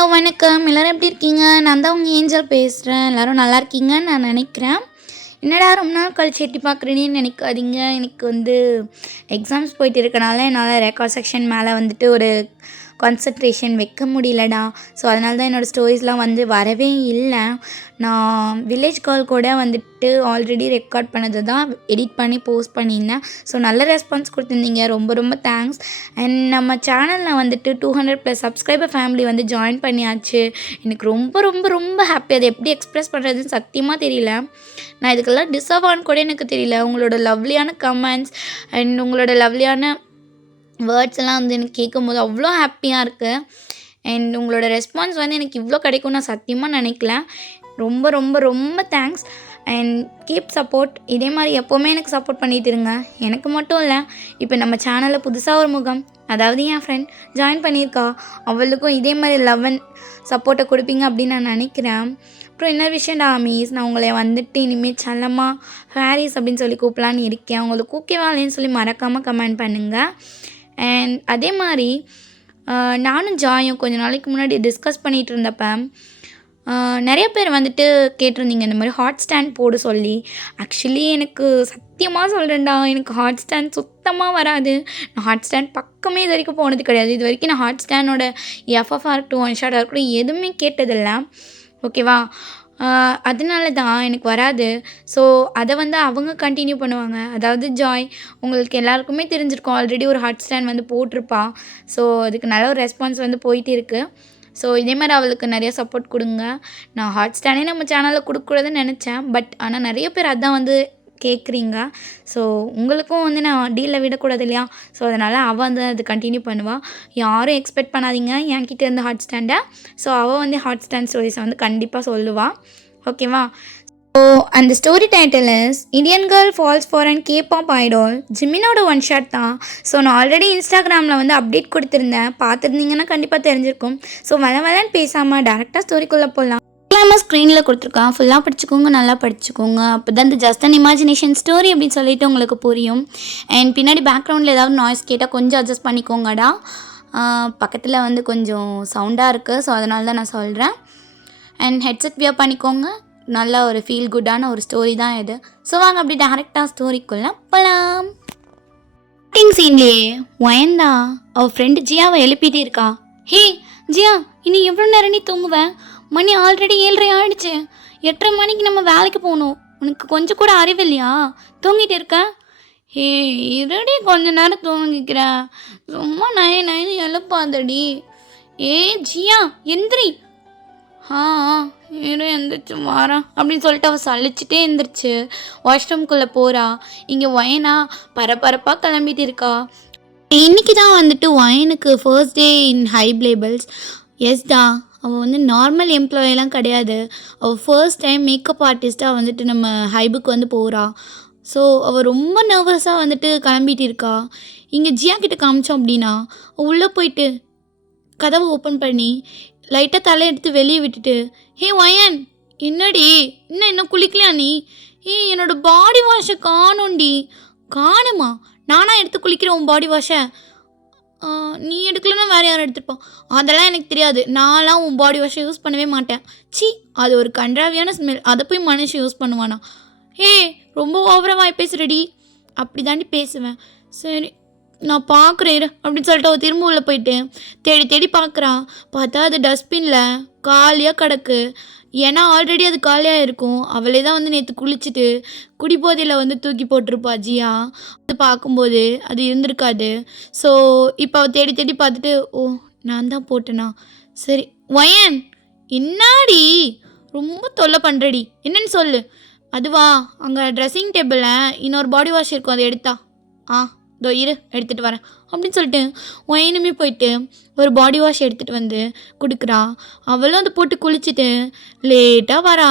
Hello வணக்கம். எல்லோரும் எப்படி இருக்கீங்க? நான் தான் உங்கள் ஏஞ்சல் பேசுகிறேன். எல்லோரும் நல்லா இருக்கீங்கன்னு நான் நினைக்கிறேன். என்னடா ரொம்ப நாள் கழிச்சு எட்டி பார்க்குறேன்னு நினைக்காதீங்க. எனக்கு எக்ஸாம்ஸ் போயிட்டு இருக்கனால என்னால் ரெக்கார்ட் செக்ஷன் மேலே ஒரு கான்சன்ட்ரேஷன் வைக்க முடியலடா. ஸோ அதனால தான் என்னோடய ஸ்டோரிஸ்லாம் வரவே இல்லை. நான் வில்லேஜ் கேர்ள் கூட ஆல்ரெடி ரெக்கார்ட் பண்ணது தான் எடிட் பண்ணி போஸ்ட் பண்ணியிருந்தேன். ஸோ நல்ல ரெஸ்பான்ஸ் கொடுத்துருந்தீங்க, ரொம்ப ரொம்ப தேங்க்ஸ். அண்ட் நம்ம சேனலில் 200+ சப்ஸ்கிரைபர் ஃபேமிலி ஜாயின் பண்ணியாச்சு. எனக்கு ரொம்ப ரொம்ப ரொம்ப ஹாப்பி. அதை எப்படி எக்ஸ்ப்ரெஸ் பண்ணுறதுன்னு சத்தியமாக தெரியல. நான் இதுக்கெல்லாம் டிசர்வ் ஆன்னு கூட எனக்கு தெரியல. உங்களோட லவ்லியான கமெண்ட்ஸ் அண்ட் உங்களோட லவ்லியான வேர்ட்ஸ் எல்லாம் எனக்கு கேட்கும்போது அவ்வளோ ஹாப்பியாக இருக்குது. அண்ட் உங்களோட ரெஸ்பான்ஸ் எனக்கு இவ்வளோ கிடைக்கும் நான் சத்தியமாக நினைக்கல. ரொம்ப ரொம்ப ரொம்ப தேங்க்ஸ். And keep support. இதே மாதிரி எப்போவுமே எனக்கு சப்போர்ட் பண்ணிகிட்டு இருங்க. எனக்கு மட்டும் இல்லை, இப்போ நம்ம சேனலில் புதுசாக ஒரு முகம், அதாவது என் ஃப்ரெண்ட் ஜாயின் பண்ணியிருக்கா, அவளுக்கும் இதே மாதிரி லவ் அண்ட் சப்போர்ட்டை கொடுப்பீங்க அப்படின்னு நான் நினைக்கிறேன். அப்புறம் என்ன விஷயம்டா மீஸ், நான் உங்களை இனிமேல் செல்லம்மா ஹாரிஸ் அப்படின்னு சொல்லி கூப்பிடலான்னு இருக்கேன். உங்களுக்கு ஓகேவா இல்லைன்னு சொல்லி மறக்காமல் கமெண்ட் பண்ணுங்கள். அண்ட் அதே மாதிரி நானும் ஜாயும் கொஞ்ச நாளைக்கு முன்னாடி டிஸ்கஸ் பண்ணிகிட்டு இருந்தப்போ நிறைய பேர் கேட்டிருந்தீங்க இந்த மாதிரி ஹாட் ஸ்டாண்ட் போட சொல்லி. ஆக்சுவலி எனக்கு சத்தியமாக சொல்கிறேன்டா, எனக்கு ஹாட் ஸ்டாண்ட் சுத்தமாக வராது. நான் ஹாட் ஸ்டாண்ட் பக்கமே இது வரைக்கும் போனது கிடையாது. இது வரைக்கும் நான் ஹாட் ஸ்டாண்டோட எஃப்எஃப்ஆர் இருக்கட்டும், ஒன் ஷாட்டாக இருக்கட்டும் எதுவுமே கேட்டதில்லை. ஓகேவா? அதனால தான் எனக்கு வராது. ஸோ அதை அவங்க கண்டினியூ பண்ணுவாங்க. அதாவது ஜாய், உங்களுக்கு எல்லாருக்குமே தெரிஞ்சிருக்கும், ஆல்ரெடி ஒரு ஹாட் ஸ்டாண்ட் போட்டிருப்பா. ஸோ அதுக்கு நல்ல ஒரு ரெஸ்பான்ஸ் போயிட்டு இருக்குது. ஸோ இதே மாதிரி அவளுக்கு நிறைய சப்போர்ட் கொடுங்க. நான் ஹாட் ஸ்டாண்டே நம்ம சேனலில் கொடுக்கக்கூடாதுன்னு நினச்சேன். பட் ஆனால் நிறைய பேர் அதான் கேட்குறீங்க. ஸோ உங்களுக்கும் நான் டீலில் விடக்கூடாது இல்லையா? ஸோ அதனால் அவள் அது கண்டினியூ பண்ணுவாள். யாரும் எக்ஸ்பெக்ட் பண்ணாதீங்க என்கிட்ட இருந்து ஹாட் ஸ்டாண்டை. ஸோ அவள் ஹாட் ஸ்டாண்ட் ஸ்டோரிஸை கண்டிப்பாக சொல்லுவாள். ஓகேவா? ஸோ அந்த story title is Indian girl falls for and K-pop idol. ஜிமினோட ஒன் ஷாட் தான். ஸோ நான் ஆல்ரெடி இன்ஸ்டாகிராமில் அப்டேட் கொடுத்துருந்தேன், பார்த்துருந்தீங்கன்னா கண்டிப்பாக தெரிஞ்சிருக்கும். ஸோ வளன்னு பேசாமல் டேரெக்டாக ஸ்டோரிக்குள்ளே போகலாம். நம்ம ஸ்க்ரீனில் கொடுத்துருக்கான், ஃபுல்லாக படிச்சுக்கோங்க, நல்லா படிச்சுக்கோங்க. அப்போ தான் இந்த ஜஸ்ட் அண்ட் இமேஜினேஷன் ஸ்டோரி அப்படின்னு சொல்லிட்டு உங்களுக்கு புரியும். அண்ட் பின்னாடி பேக்ரவுண்டில் ஏதாவது நாய்ஸ் கேட்டால் கொஞ்சம் அட்ஜஸ்ட் பண்ணிக்கோங்கடா. பக்கத்தில் கொஞ்சம் சவுண்டாக இருக்குது. ஸோ அதனால தான் நான் சொல்கிறேன். அண்ட் ஹெட்செட் வியர் பண்ணிக்கோங்க. நல்ல ஒரு ஃபீல் குட்டான ஒரு ஸ்டோரி தான் இது. ஸோ வாங்க அப்படி டேரெக்டாக ஸ்டோரிக்குள்ளே போகலாம். ஸ்டார்டிங் சீன்லேயே வயந்தா அவள் ஃப்ரெண்டு ஜியாவை எழுப்பிட்டே இருக்கா. ஹே ஜியா, இனி எவ்வளோ நேரம் நீ தூங்குவேன்? மணி ஆல்ரெடி 7:30 ஆகிடுச்சு. 8:30 மணிக்கு நம்ம வேலைக்கு போகணும். உனக்கு கொஞ்சம் கூட அறிவில்லையா? தூங்கிட்டு இருக்க? ஹே இருடி, கொஞ்ச நேரம் தூங்கிக்கிறேன். சும்மா நைன்னு எழுப்பாதடி. ஏ ஜியா எந்திரி. இரு எந்திரிச்சு வாரான் அப்படின்னு சொல்லிட்டு அவள் சளிச்சுட்டே எந்திரிச்சு வாஷ்ரூம்குள்ளே போகிறா. இங்கே வயனா பரபரப்பாக கிளம்பிட்டு இருக்கா. இன்றைக்கி தான் வயனுக்கு ஃபர்ஸ்ட் டே இன் ஹைப் லேபிள்ஸ். எஸ்டா, அவள் நார்மல் எம்ப்ளாயெல்லாம் கிடையாது. அவள் ஃபர்ஸ்ட் டைம் மேக்கப் ஆர்டிஸ்ட்டாக நம்ம ஹைபுக்கு போகிறா. ஸோ அவள் ரொம்ப நர்வஸாக கிளம்பிட்டு இருக்கா. இங்கே ஜியா கிட்ட காமிச்சோம் அப்படின்னா உள்ளே போயிட்டு கதவை ஓப்பன் பண்ணி லைட்டாக தலை எடுத்து வெளியே விட்டுட்டு, ஹே வயன், என்னடி இன்னும் குளிக்கலையா நீ? என்னோடய பாடி வாஷை காணோண்டி. காணுமா? நானாக எடுத்து குளிக்கிறேன் உன் பாடி வாஷை? நீ எடுக்கலன்னா வேறு யாரும் எடுத்துருப்பான். அதெல்லாம் எனக்கு தெரியாது. நான்லாம் உன் பாடி வாஷை யூஸ் பண்ணவே மாட்டேன். சி, அது ஒரு கன்றாவியான ஸ்மெல். அதை போய் மனுஷன் யூஸ் பண்ணுவானா? ரொம்ப ஓவராக வாய் பேசுகிறடி. அப்படி தாண்டி பேசுவேன். சரி நான் பார்க்குறேன் அப்படின்னு சொல்லிட்டு அவள் திரும்ப உள்ள போயிட்டு தேடி தேடி பார்க்குறான். பார்த்தா அது டஸ்ட்பினில் காலியாக கிடக்கு. ஏன்னா ஆல்ரெடி அது காலியாக இருக்கும். அவளே தான் நேற்று குளிச்சுட்டு குடிபோதையில் தூக்கி போட்டிருப்பா ஜியா. அது பார்க்கும்போது அது இருந்திருக்காது. ஸோ இப்போ அவள் தேடி தேடி பார்த்துட்டு, ஓ நான் தான் போட்டேனா? சரி வயன், என்னாடி ரொம்ப தொல்லை பண்ணுறடி, என்னன்னு சொல்லு. அதுவா, அங்கே ட்ரெஸ்ஸிங் டேபிளில் இன்னொரு பாடி வாஷ் இருக்கும், அதை எடுத்தா. இதோ இரு எடுத்துகிட்டு வரேன் அப்படின்னு சொல்லிட்டு ஒயனுமே போயிட்டு ஒரு பாடி வாஷ் எடுத்துகிட்டு கொடுக்குறா. அவளும் அதை போட்டு குளிச்சுட்டு லேட்டாக வரா.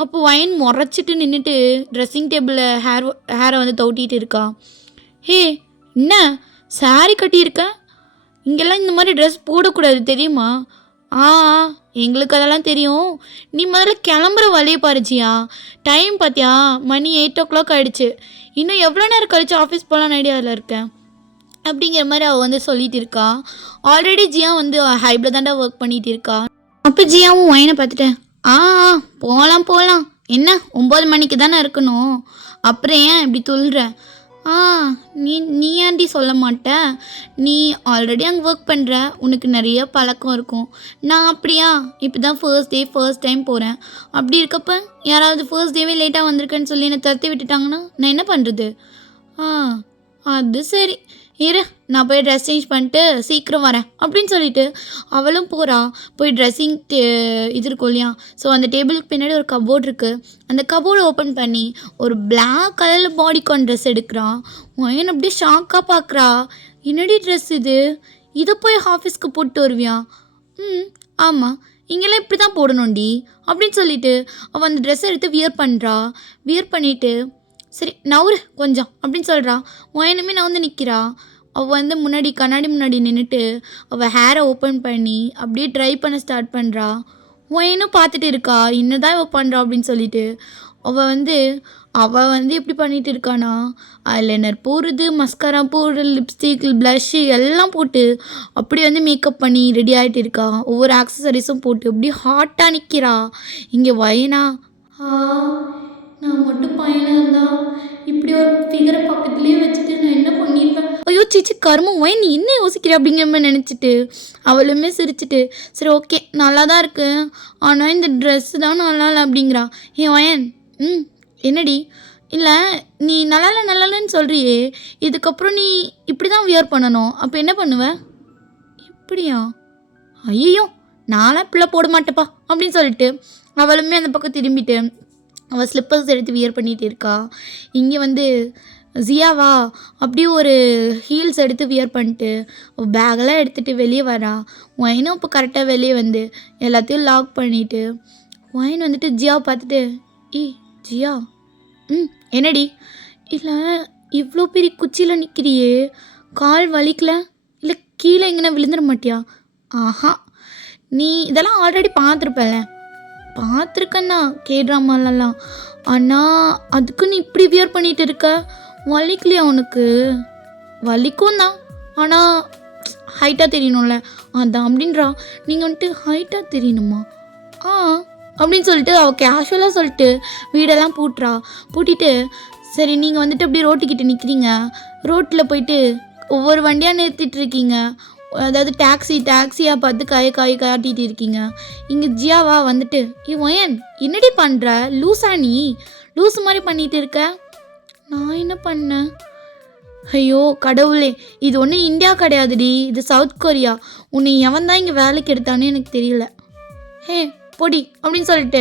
அப்போ ஒயன் முறைச்சிட்டு நின்றுட்டு ட்ரெஸ்ஸிங் டேபிளில் ஹேரை தவுட்டிகிட்டு இருக்கா. ஹே என்ன சாரி கட்டியிருக்க? இங்கெல்லாம் இந்த மாதிரி ட்ரெஸ் போடக்கூடாது தெரியுமா? எங்களுக்கு அதெல்லாம் தெரியும். நீ முதல்ல கிளம்புற வழியை பாருச்சியா. டைம் பார்த்தியா, மணி 8 o'clock ஆகிடுச்சு. இன்னும் எவ்வளோ நேரம் கழிச்சு ஆஃபீஸ் போகலான்னு ஐடியாவில் இருக்கேன் அப்படிங்கிற மாதிரி அவள் சொல்லிகிட்டு இருக்கா. ஆல்ரெடி ஜியா ஹைபில் தாண்டா ஒர்க் பண்ணிகிட்டு இருக்கா. அப்போ ஜியாவும் ஒயனை பார்த்துட்டு ஆ ஆ, போகலாம் போகலாம், என்ன 9 மணிக்கு தானே இருக்கணும், அப்புறம் ஏன் இப்படி சொல்கிற? ஆ நீ நீ ஏன்டி சொல்ல மாட்ட? நீ ஆல்ரெடி அங்கே ஒர்க் பண்ணுற, உனக்கு நிறைய பழக்கம் இருக்கும். நான் அப்படியா, இப்போ தான் ஃபர்ஸ்ட் டைம் போகிறேன். அப்படி இருக்கப்ப யாராவது ஃபர்ஸ்ட் டேவே லேட்டாக வந்திருக்கேன்னு சொல்லி என்னை துரத்தி விட்டுட்டாங்கன்னா நான் என்ன பண்ணுறது? ஆ அது சரி, இரு நான் போய் ட்ரெஸ் சேஞ்ச் பண்ணிட்டு சீக்கிரம் வரேன் அப்படின்னு சொல்லிட்டு அவளும் போகிறா. போய் ட்ரெஸ்ஸிங் இது இருக்கும் இல்லையா, ஸோ அந்த டேபிளுக்கு பின்னாடி ஒரு கபோர்ட் இருக்குது. அந்த கபோர்டை ஓப்பன் பண்ணி ஒரு பிளாக் கலரில் பாடிகான் ட்ரெஸ் எடுக்கிறான். ஒயன் அப்படியே ஷாக்காக பார்க்குறா. என்னடி ட்ரெஸ் இது, இதை போய் ஆஃபீஸ்க்கு போட்டு வருவியா? ம் ஆமாம், இங்கெல்லாம் இப்படி தான் போடணும்டி அப்படின்னு சொல்லிட்டு அவள் அந்த ட்ரெஸ்ஸை எடுத்து வியர் பண்ணுறா. வியர் பண்ணிவிட்டு சரி நவுறு கொஞ்சம் அப்படின்னு சொல்கிறா. ஒயனுமே நான் வந்து நிற்கிறா. அவள் வந்து முன்னாடி கண்ணாடி முன்னாடி நின்றுட்டு அவள் ஹேரை ஓப்பன் பண்ணி அப்படியே ட்ரை பண்ண ஸ்டார்ட் பண்ணுறா. ஒயனும் பார்த்துட்டு இருக்கா என்னதான் இவள் பண்ணுறா அப்படின்னு சொல்லிட்டு. அவள் வந்து எப்படி பண்ணிகிட்டு இருக்கானா, ஐலைனர் போடுறது, மஸ்காரா போடுறது, லிப்ஸ்டிக், ப்ளஷ்ஷு எல்லாம் போட்டு அப்படி வந்து மேக்கப் பண்ணி ரெடி ஆகிட்டு இருக்கா. ஒவ்வொரு ஆக்சசரிஸும் போட்டு அப்படியே ஹாட்டாக நிற்கிறா. இங்கே ஒயனா நான் மட்டும் பையனாக இருந்தா இப்படி ஒரு ஃபிகரை பக்கத்துலேயே வச்சுட்டு நான் என்ன பண்ணியிருப்பேன். ஐயோ சீச்சி கருமம், ஒய் நீ என்ன யோசிக்கிற அப்படிங்கிற மாதிரி நினச்சிட்டு அவளுமே சிரிச்சிட்டு சரி ஓகே நல்லா தான் இருக்கு, ஆனால் இந்த ட்ரெஸ்ஸு தான் நல்லா இல்லை அப்படிங்கிறா. ஏன் ஒயன் என்னடி, இல்லை நீ நல்லாலன்னு சொல்கிறியே, இதுக்கப்புறம் நீ இப்படி தான் வியர் பண்ணணும், அப்போ என்ன பண்ணுவ? இப்படியா? ஐயோ நான்லாம் இப்படிலாம் போட மாட்டேப்பா அப்படின்னு சொல்லிட்டு அவளுமே அந்த பக்கம் திரும்பிட்டு அவள் ஸ்லிப்பர்ஸ் எடுத்து வியர் பண்ணிகிட்டு இருக்கா. இங்கே வந்து ஜியாவா அப்படியே ஒரு ஹீல்ஸ் எடுத்து வியர் பண்ணிட்டு அவள் பேக்கெல்லாம் எடுத்துகிட்டு வெளியே வரா. ஒயனும் இப்போ கரெக்டாக வெளியே வந்து எல்லாத்தையும் லாக் பண்ணிவிட்டு ஒயன் வந்துட்டு ஜியாவை பார்த்துட்டு ஜியா என்னடி, இல்லை இவ்வளோ பெரிய குச்சியில் நிற்கிறியே, கால் வலிக்கல, இல்லை கீழே எங்கன்னா விழுந்துட மாட்டியா? ஆஹா, நீ இதெல்லாம் ஆல்ரெடி பார்த்துருக்கேன்னா கேட்ராமாலெல்லாம், ஆனால் அதுக்கு நீ இப்படி வியர் பண்ணிகிட்டு இருக்க, வலிக்கலையா உனக்கு? வலிக்கும் தான், ஆனால் ஹைட்டாக தெரியணும்ல அதான் அப்படின்றா. நீங்கள் வந்துட்டு ஹைட்டாக தெரியணுமா? அப்படின்னு சொல்லிட்டு அவள் கேஷுவலாக சொல்லிட்டு வீடெல்லாம் பூட்டிட்டு சரி நீங்கள் வந்துட்டு அப்படியே ரோட்டுக்கிட்ட நிற்கிறீங்க, ரோட்டில் போயிட்டு ஒவ்வொரு வண்டியாக நிறுத்திட்டு இருக்கீங்க, அதாவது டாக்ஸியாக பார்த்து காட்டிகிட்டு இருக்கீங்க. இங்கே ஜியாவா வந்துட்டு ஒயன் என்னடி பண்ணுற, லூஸா நீ லூஸ் மாதிரி பண்ணிகிட்டு இருக்க? நான் என்ன பண்ணேன்? ஐயோ கடவுளே, இது ஒன்றும் இந்தியா கிடையாதுடி, இது சவுத் கொரியா, உன்னை எவன் தான் இங்கே வேலைக்கு எடுத்தானே எனக்கு தெரியல, பொடி அப்படின்னு சொல்லிட்டு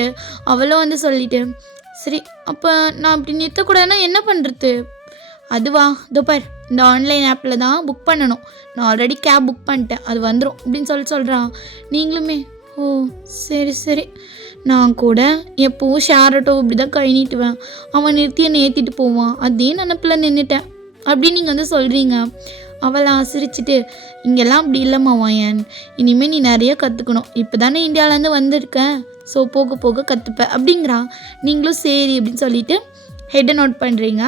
அவளும் வந்து சொல்லிட்டு சரி அப்போ நான் இப்படி நிறுத்தக்கூடாதுன்னா என்ன பண்ணுறது? அதுவா பார், இந்த ஆன்லைன் ஆப்பில் தான் புக் பண்ணணும், நான் ஆல்ரெடி கேப் புக் பண்ணிட்டேன், அது வந்துடும் அப்படின்னு சொல்கிறான். நீங்களுமே சரி நான் கூட எப்போவும் ஷேர் ஆட்டோ இப்படி தான் கை நீட்டுவேன், அவன் நிறுத்தி என்னை ஏற்றிட்டு போவான், அதே நினப்பில் நின்றுட்டேன் அப்படின்னு நீங்கள் வந்து சொல்கிறீங்க. அவளாம் சிரிச்சிட்டு இங்கெல்லாம் அப்படி இல்லைம்மா ஒயன், இனிமேல் நீ நிறைய கற்றுக்கணும், இப்போ தானே இந்தியாவிலேருந்து வந்திருக்கேன், ஸோ போக போக கற்றுப்பேன் அப்படிங்கிறான். நீங்களும் சரி அப்படின்னு சொல்லிவிட்டு ஹெட்டை நோட் பண்ணுறீங்க.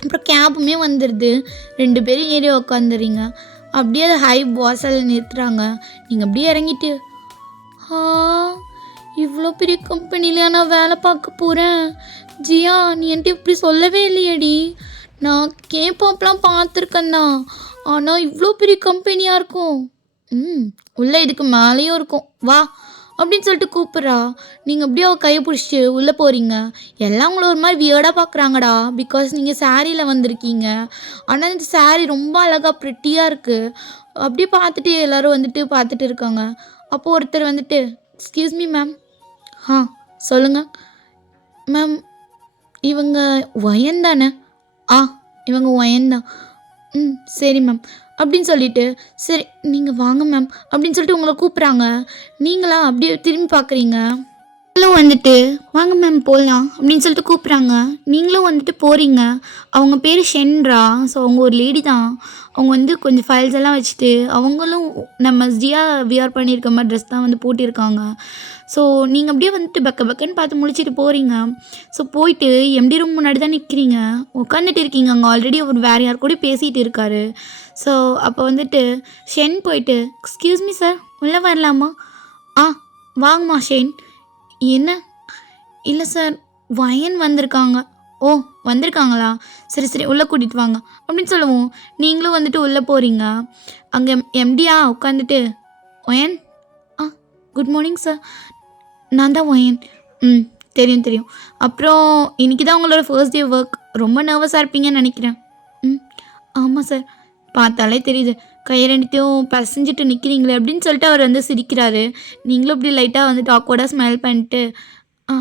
அப்புறம் கேபுமே வந்துடுது, 2 பேரும் ஏறி உக்காந்துறீங்க. அப்படியே அதை ஹை வாசலில் நிறுத்துகிறாங்க. நீங்கள் அப்படியே இறங்கிட்டு இவ்வளோ பெரிய கம்பெனிலையா நான் வேலை பார்க்க போகிறேன், ஜியா நீ என்கிட்ட இப்படி சொல்லவே இல்லையடி, நான் கேப்பாப்லாம் பார்த்துருக்கேன் தான், ஆனால் இவ்வளோ பெரிய கம்பெனியாக இருக்கும், உள்ளே இதுக்கு மேலேயும் இருக்கும் வா அப்படின்னு சொல்லிட்டு கூப்பிட்றா. நீங்கள் அப்படியே அவள் கையை பிடிச்சிட்டு உள்ளே போகிறீங்க. எல்லாம் உங்களை ஒரு மாதிரி வியர்டாக பார்க்குறாங்கடா, பிகாஸ் நீங்கள் சாரியில் வந்திருக்கீங்க, ஆனால் இந்த சாரீ ரொம்ப அழகாக ப்ரிட்டியாக இருக்குது. அப்படியே பார்த்துட்டு எல்லோரும் வந்துட்டு பார்த்துட்டு இருக்காங்க. அப்போது ஒருத்தர் வந்துட்டு எக்ஸ்கியூஸ் மீ மேம். சொல்லுங்கள் மேம், இவங்க ஒயன் தானே? இவங்க ஒயன் தான். சரி மேம் அப்படின்னு சொல்லிட்டு சரி நீங்கள் வாங்க மேம் அப்படின்னு சொல்லிட்டு உங்களை கூப்பிட்றாங்க. நீங்களா அப்படியே திரும்பி பார்க்குறீங்க. நீங்களும் வந்துட்டு வாங்க மேம் போகலாம் அப்படின்னு சொல்லிட்டு கூப்பிட்றாங்க. நீங்களும் வந்துட்டு போகிறீங்க. அவங்க பேர் ஷென்ரா. ஸோ அவங்க ஒரு லேடி தான். அவங்க வந்து கொஞ்சம் ஃபைல்ஸ் எல்லாம் வச்சுட்டு அவங்களும் நம்ம ஜியா வியர் பண்ணியிருக்க மாதிரி ட்ரெஸ் தான் வந்து போட்டிருக்காங்க. ஸோ நீங்கள் அப்படியே வந்துட்டு பக்கன்னு பார்த்து முழிச்சிட்டு போகிறீங்க. ஸோ போயிட்டு எம்டி ரூம் முன்னாடி தான் நிற்கிறீங்க, உட்காந்துட்டு இருக்கீங்க. அங்கே ஆல்ரெடி அவர் வேறு யார் கூட பேசிகிட்டு இருக்காரு. ஸோ அப்போ வந்துட்டு ஷென் போயிட்டு எக்ஸ்கியூஸ் மீ சார் உள்ளே வரலாமா? வாங்கம்மா ஷேன். என்ன? இல்லை சார், வயன் வந்திருக்காங்க. ஓ, வந்திருக்காங்களா? சரி சரி, உள்ளே கூட்டிகிட்டு வாங்க அப்படின்னு சொல்லுவோம். நீங்களும் வந்துட்டு உள்ளே போகிறீங்க. அங்கே எம்டியா உட்காந்துட்டு, ஒயன், ஆ, குட் மார்னிங் சார். நான் தான் ஒயன். ம், தெரியும் தெரியும். அப்புறம் இன்றைக்கி தான் உங்களோட ஃபர்ஸ்ட் டே ஒர்க். ரொம்ப நர்வஸாக இருப்பீங்கன்னு நினைக்கிறேன். ம், ஆமாம் சார், பார்த்தாலே தெரியுது. கையை ரெண்டுத்தையும் பசஞ்சிட்டு நிற்கிறீங்களே அப்படின்னு சொல்லிட்டு அவர் வந்து சிரிக்கிறாரு. நீங்களும் இப்படி லைட்டாக வந்துட்டு ஆக்வர்டாக ஸ்மைல் பண்ணிட்டு, "ஆ,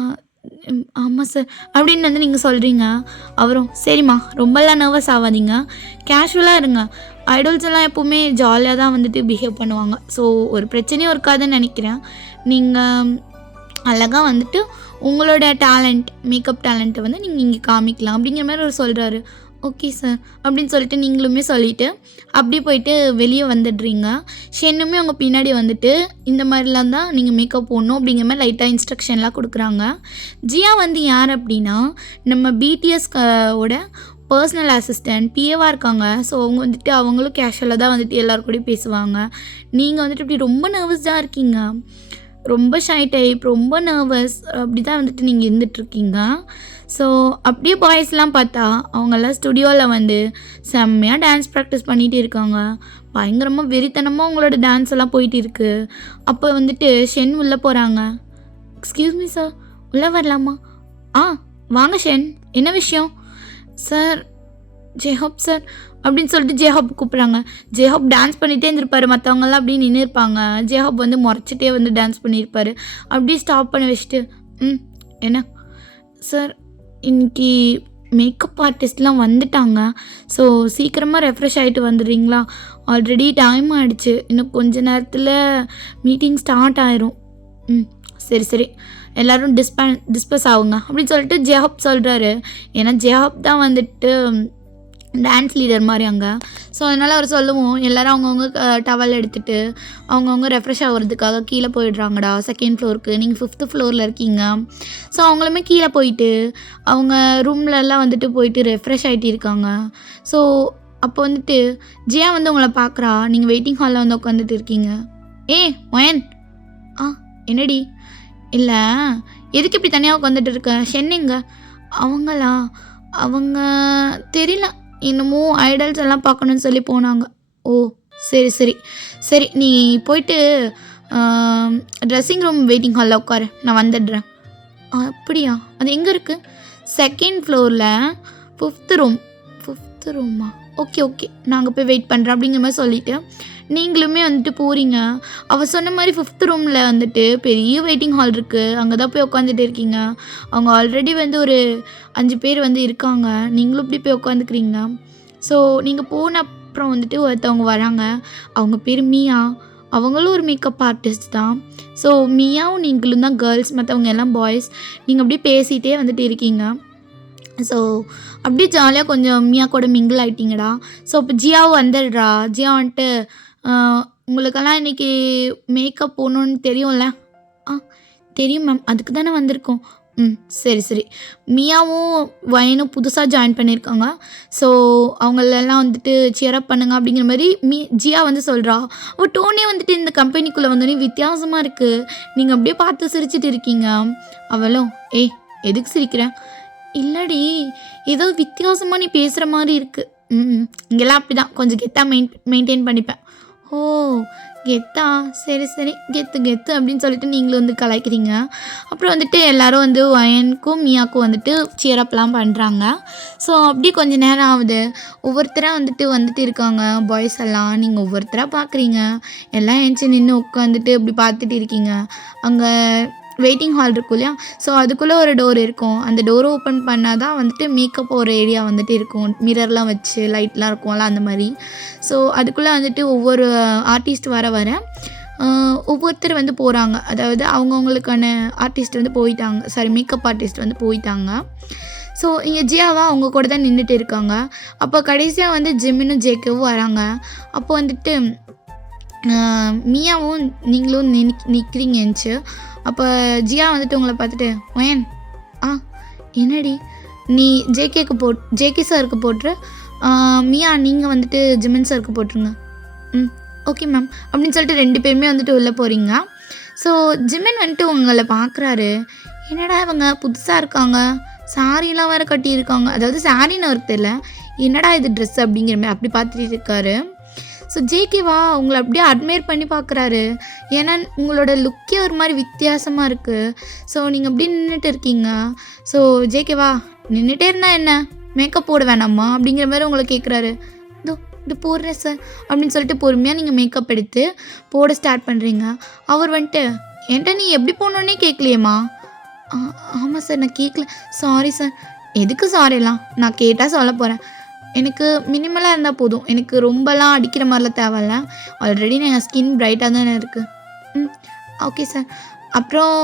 ஆமாம் சார்" அப்படின்னு வந்து நீங்கள் சொல்கிறீங்க. அவரும், சரிம்மா ரொம்பலாம் நர்வஸ் ஆகாதீங்க, கேஷுவலாக இருங்க. ஐடல்ஸ் எல்லாம் எப்போவுமே ஜாலியாக தான் வந்துட்டு பிஹேவ் பண்ணுவாங்க. ஸோ ஒரு பிரச்சனையும் இருக்காதுன்னு நினைக்கிறேன். நீங்கள் அழகாக வந்துட்டு உங்களோட டேலண்ட், மேக்கப் டேலண்ட்டை வந்து நீங்கள் இங்கே காமிக்கலாம் அப்படிங்கிற மாதிரி அவர் சொல்கிறாரு. ஓகே சார் அப்படின்னு சொல்லிட்டு நீங்களுமே சொல்லிவிட்டு அப்படியே போயிட்டு வெளியே வந்துடுறீங்க. ஷென்னுமே அவங்க பின்னாடி வந்துட்டு இந்த மாதிரிலாம் தான் நீங்கள் மேக்கப் போடணும் அப்படிங்கிற மாதிரி லைட்டாக இன்ஸ்ட்ரக்ஷன்லாம் கொடுக்குறாங்க. ஜியா வந்து யார் அப்படின்னா நம்ம பிடிஎஸ் ஓட பர்சனல் அசிஸ்டன்ட் பிஏவாக இருக்காங்க. ஸோ அவங்க வந்துட்டு அவங்களும் கேஷுவலாக தான் வந்துட்டு எல்லாருக்கூடயும் பேசுவாங்க. நீங்கள் வந்துட்டு இப்படி ரொம்ப நர்வஸாக இருக்கீங்க, ரொம்ப ஷை டைப், ரொம்ப நர்வஸ் அப்படி தான் வந்துட்டு நீங்கள் இருந்துகிட்ருக்கீங்க. ஸோ அப்படியே பாய்ஸ்லாம் பார்த்தா அவங்கெல்லாம் ஸ்டுடியோவில் வந்து செம்மையாக டான்ஸ் ப்ராக்டிஸ் பண்ணிகிட்டு இருக்காங்க. பயங்கரமாக வெறித்தனமாக அவங்களோட டான்ஸ் எல்லாம் போயிட்டு இருக்குது. அப்போ வந்துட்டு ஷென் உள்ளே போகிறாங்க. எக்ஸ்கியூஸ் மீ சார், உள்ளே வரலாமா? ஆ, வாங்க ஷென், என்ன விஷயம்? சார், ஜெஹாப் சார் அப்படின்னு சொல்லிட்டு ஜெஹாப் கூப்பிட்றாங்க. ஜெஹாப் டான்ஸ் பண்ணிகிட்டே இருந்திருப்பார், மற்றவங்கெல்லாம் அப்படியே நின்று இருப்பாங்க. ஜெஹாப் வந்து முறைச்சிட்டே வந்து டான்ஸ் பண்ணியிருப்பார். அப்படியே ஸ்டாப் பண்ணி வச்சுட்டு, என்ன சார், இன்னைக்கு மேக்கப் ஆர்டிஸ்ட்லாம் வந்துட்டாங்க. ஸோ சீக்கிரமாக ரெஃப்ரெஷ் ஆகிட்டு வந்துடுறீங்களா? ஆல்ரெடி டைம் ஆகிடுச்சு, இன்னும் கொஞ்ச நேரத்தில் மீட்டிங் ஸ்டார்ட் ஆயிரும். சரி சரி, எல்லோரும் டிஸ்பஸ் ஆகுங்க அப்படின்னு சொல்லிட்டு ஜெஹாப் சொல்கிறாரு. ஏன்னா ஜெஹாப் தான் வந்துட்டு டான்ஸ் லீடர் மாதிரி அங்கே. ஸோ அதனால் அவர் சொல்லுவோம், எல்லோரும் அவங்கவுங்க டவல் எடுத்துகிட்டு அவங்கவுங்க ரெஃப்ரெஷ் ஆகிறதுக்காக கீழே போயிடுறாங்கடா செகண்ட் ஃப்ளோருக்கு. நீங்கள் 5th ஃப்ளோரில் இருக்கீங்க. ஸோ அவங்களுமே கீழே போயிட்டு அவங்க ரூம்லலாம் வந்துட்டு போயிட்டு ரெஃப்ரெஷ் ஆகிட்டு இருக்காங்க. ஸோ அப்போ வந்துட்டு ஜியா வந்து உங்களை பார்க்குறா. நீங்கள் வெயிட்டிங் ஹாலில் வந்து உட்காந்துட்டு இருக்கீங்க. ஒயன், என்னடி? இல்லை, எதுக்கு இப்படி தனியாக உட்காந்துட்டு இருக்க? ஷென்னிங்க? அவங்களா? அவங்க தெரியல, என்னமோ ஐடல்ஸ் எல்லாம் பார்க்கணுன்னு சொல்லி போனாங்க. ஓ, சரி சரி சரி, நீ போயிட்டு ட்ரெஸ்ஸிங் ரூம் வெயிட்டிங் ஹாலில் உட்காரு, நான் வந்துடுறேன். அப்படியா? அது எங்கே இருக்குது? செகண்ட் ஃப்ளோரில் 5th ரூம். 5th ரூமா? ஓகே ஓகே, நாங்கள் போய் வெயிட் பண்ணுறேன் அப்படிங்கிற மாதிரி சொல்லிவிட்டு நீங்களுமே வந்துட்டு போகிறீங்க. அவள் சொன்ன மாதிரி 5th ரூமில் வந்துட்டு பெரிய வெயிட்டிங் ஹால் இருக்குது. அங்கே தான் போய் உட்காந்துட்டு இருக்கீங்க. அவங்க ஆல்ரெடி வந்து ஒரு 5 பேர் வந்து இருக்காங்க. நீங்களும் இப்படி போய் உட்காந்துக்கிறீங்க. ஸோ நீங்கள் போன அப்புறம் வந்துட்டு ஒருத்தவங்க வராங்க. அவங்க பேர் மியா. அவங்களும் ஒரு மேக்கப் ஆர்டிஸ்ட் தான். ஸோ மியாவும் நீங்களும் தான் கேர்ள்ஸ், மற்றவங்க எல்லாம் பாய்ஸ். நீங்கள் அப்படியே பேசிகிட்டே வந்துட்டு இருக்கீங்க. ஸோ அப்படியே ஜாலியாக கொஞ்சம் மியா கூட மிங்கிள் ஆகிட்டிங்கடா. ஸோ இப்போ ஜியாவும் வந்துடுறா. ஜியா வந்துட்டு, உங்களுக்கெல்லாம் இன்றைக்கி மேக்கப் போகணுன்னு தெரியும்ல? தெரியும் மேம், அதுக்கு தானே வந்திருக்கோம். சரி சரி. மியாவும் வயனும் புதுசாக ஜாயின் பண்ணியிருக்காங்க. ஸோ அவங்களெல்லாம் வந்துட்டு சியரப் பண்ணுங்க அப்படிங்கிற மாதிரி ஜியா வந்து சொல்கிறா. அவள் டோனே வந்துட்டு இந்த கம்பெனிக்குள்ளே வந்தோடனே வித்தியாசமாக இருக்குது. நீங்கள் அப்படியே பார்த்து சிரிச்சிட்டு இருக்கீங்க. அவளும், எதுக்கு சிரிக்கிறேன்? இல்லடி, ஏதோ வித்தியாசமாக நீ பேசுகிற மாதிரி இருக்குது. இங்கெல்லாம் அப்படி தான், கொஞ்சம் கெத்தாக மெயின்டைன் பண்ணிப்பேன். ஓ, கெத்தா? சரி சரி, கெத்து கெத்து அப்படின்னு சொல்லிட்டு நீங்களும் வந்து கலாய்க்கிறீங்க. அப்புறம் வந்துட்டு எல்லோரும் வந்து வயனுக்கும் மியாவுக்கும் வந்துட்டு சியரப்லாம் பண்ணுறாங்க. ஸோ அப்படி கொஞ்சம் நேரம் ஆகுது. ஒவ்வொருத்தராக வந்துட்டு இருக்காங்க பாய்ஸ் எல்லாம். நீங்கள் ஒவ்வொருத்தராக பார்க்குறீங்க. எல்லாம் எழுந்துச்சி நின்று உட்காந்துட்டு அப்படி பார்த்துட்டு இருக்கீங்க. அங்கே வெயிட்டிங் ஹால் இருக்கும் இல்லையா? ஸோ அதுக்குள்ளே ஒரு டோர் இருக்கும். அந்த டோரை ஓப்பன் பண்ணால் தான் வந்துட்டு மேக்கப் ஒரு ஏரியா வந்துட்டு இருக்கும். மிரர்லாம் வச்சு லைட்லாம் இருக்கும்ல, அந்த மாதிரி. ஸோ அதுக்குள்ளே வந்துட்டு ஒவ்வொரு ஆர்டிஸ்ட் வர ஒவ்வொருத்தர் வந்து போகிறாங்க. அதாவது அவங்கவுங்களுக்கான ஆர்டிஸ்ட் வந்து போயிட்டாங்க. சாரி, மேக்கப் ஆர்டிஸ்ட் வந்து போயிட்டாங்க. ஸோ இங்கே ஜியாவா அவங்க கூட தான் நின்றுட்டு இருக்காங்க. அப்போ கடைசியாக வந்து ஜிம்மினும் ஜேக்கவும் வராங்க. அப்போ வந்துட்டு மியாவும் நீங்களும் நிற்கிறீங்கன்னுச்சு. அப்போ ஜியா வந்துட்டு உங்களை பார்த்துட்டு, ஒயன், என்னடி நீ ஜேகே சாருக்கு போட்டுரு, மியா நீங்கள் வந்துட்டு ஜிமின் சாருக்கு போட்டுருங்க. ஓகே மேம் அப்படின்னு சொல்லிட்டு 2 பேருமே வந்துட்டு உள்ளே போகிறீங்க. ஸோ ஜிமின் வந்துட்டு உங்களை பார்க்குறாரு. என்னடா இவங்க புதுசாக இருக்காங்க, சாரீலாம் வேறு கட்டியிருக்காங்க, அதாவது சாரின்னு அவருக்கு தெரியல, என்னடா இது ட்ரெஸ் அப்படிங்கிற மாதிரி அப்படி பார்த்துட்டு இருக்காரு. ஸோ ஜேகேவா உங்களை அப்படியே அட்மையர் பண்ணி பார்க்குறாரு. ஏன்னா உங்களோட லுக்கே ஒரு மாதிரி வித்தியாசமாக இருக்குது. ஸோ நீங்கள் அப்படியே நின்றுட்டு இருக்கீங்க. ஸோ ஜேகேவா நின்றுட்டே இருந்தால் என்ன, மேக்கப் போட வேணாமா அப்படிங்கிற மாதிரி உங்களை கேட்குறாரு. இதோ இது போடுறேன் சார் அப்படின்னு சொல்லிட்டு பொறுமையாக நீங்கள் மேக்கப் எடுத்து போட ஸ்டார்ட் பண்ணுறீங்க. அவர் வந்துட்டு என்கிட்ட நீ எப்படி போகணுன்னே கேட்கலையேம்மா. ஆமாம் சார் நான் கேட்கல, சாரி சார். எதுக்கு சாரிலாம், நான் கேட்டால் சொல்ல போகிறேன். எனக்கு மினிமலாக இருந்தால் போதும், எனக்கு ரொம்பலாம் அடிக்கிற மாதிரிலாம் தேவையில்ல. ஆல்ரெடி என் ஸ்கின் பிரைட்டாக தானே இருக்குது. Okay sir. அப்புறம்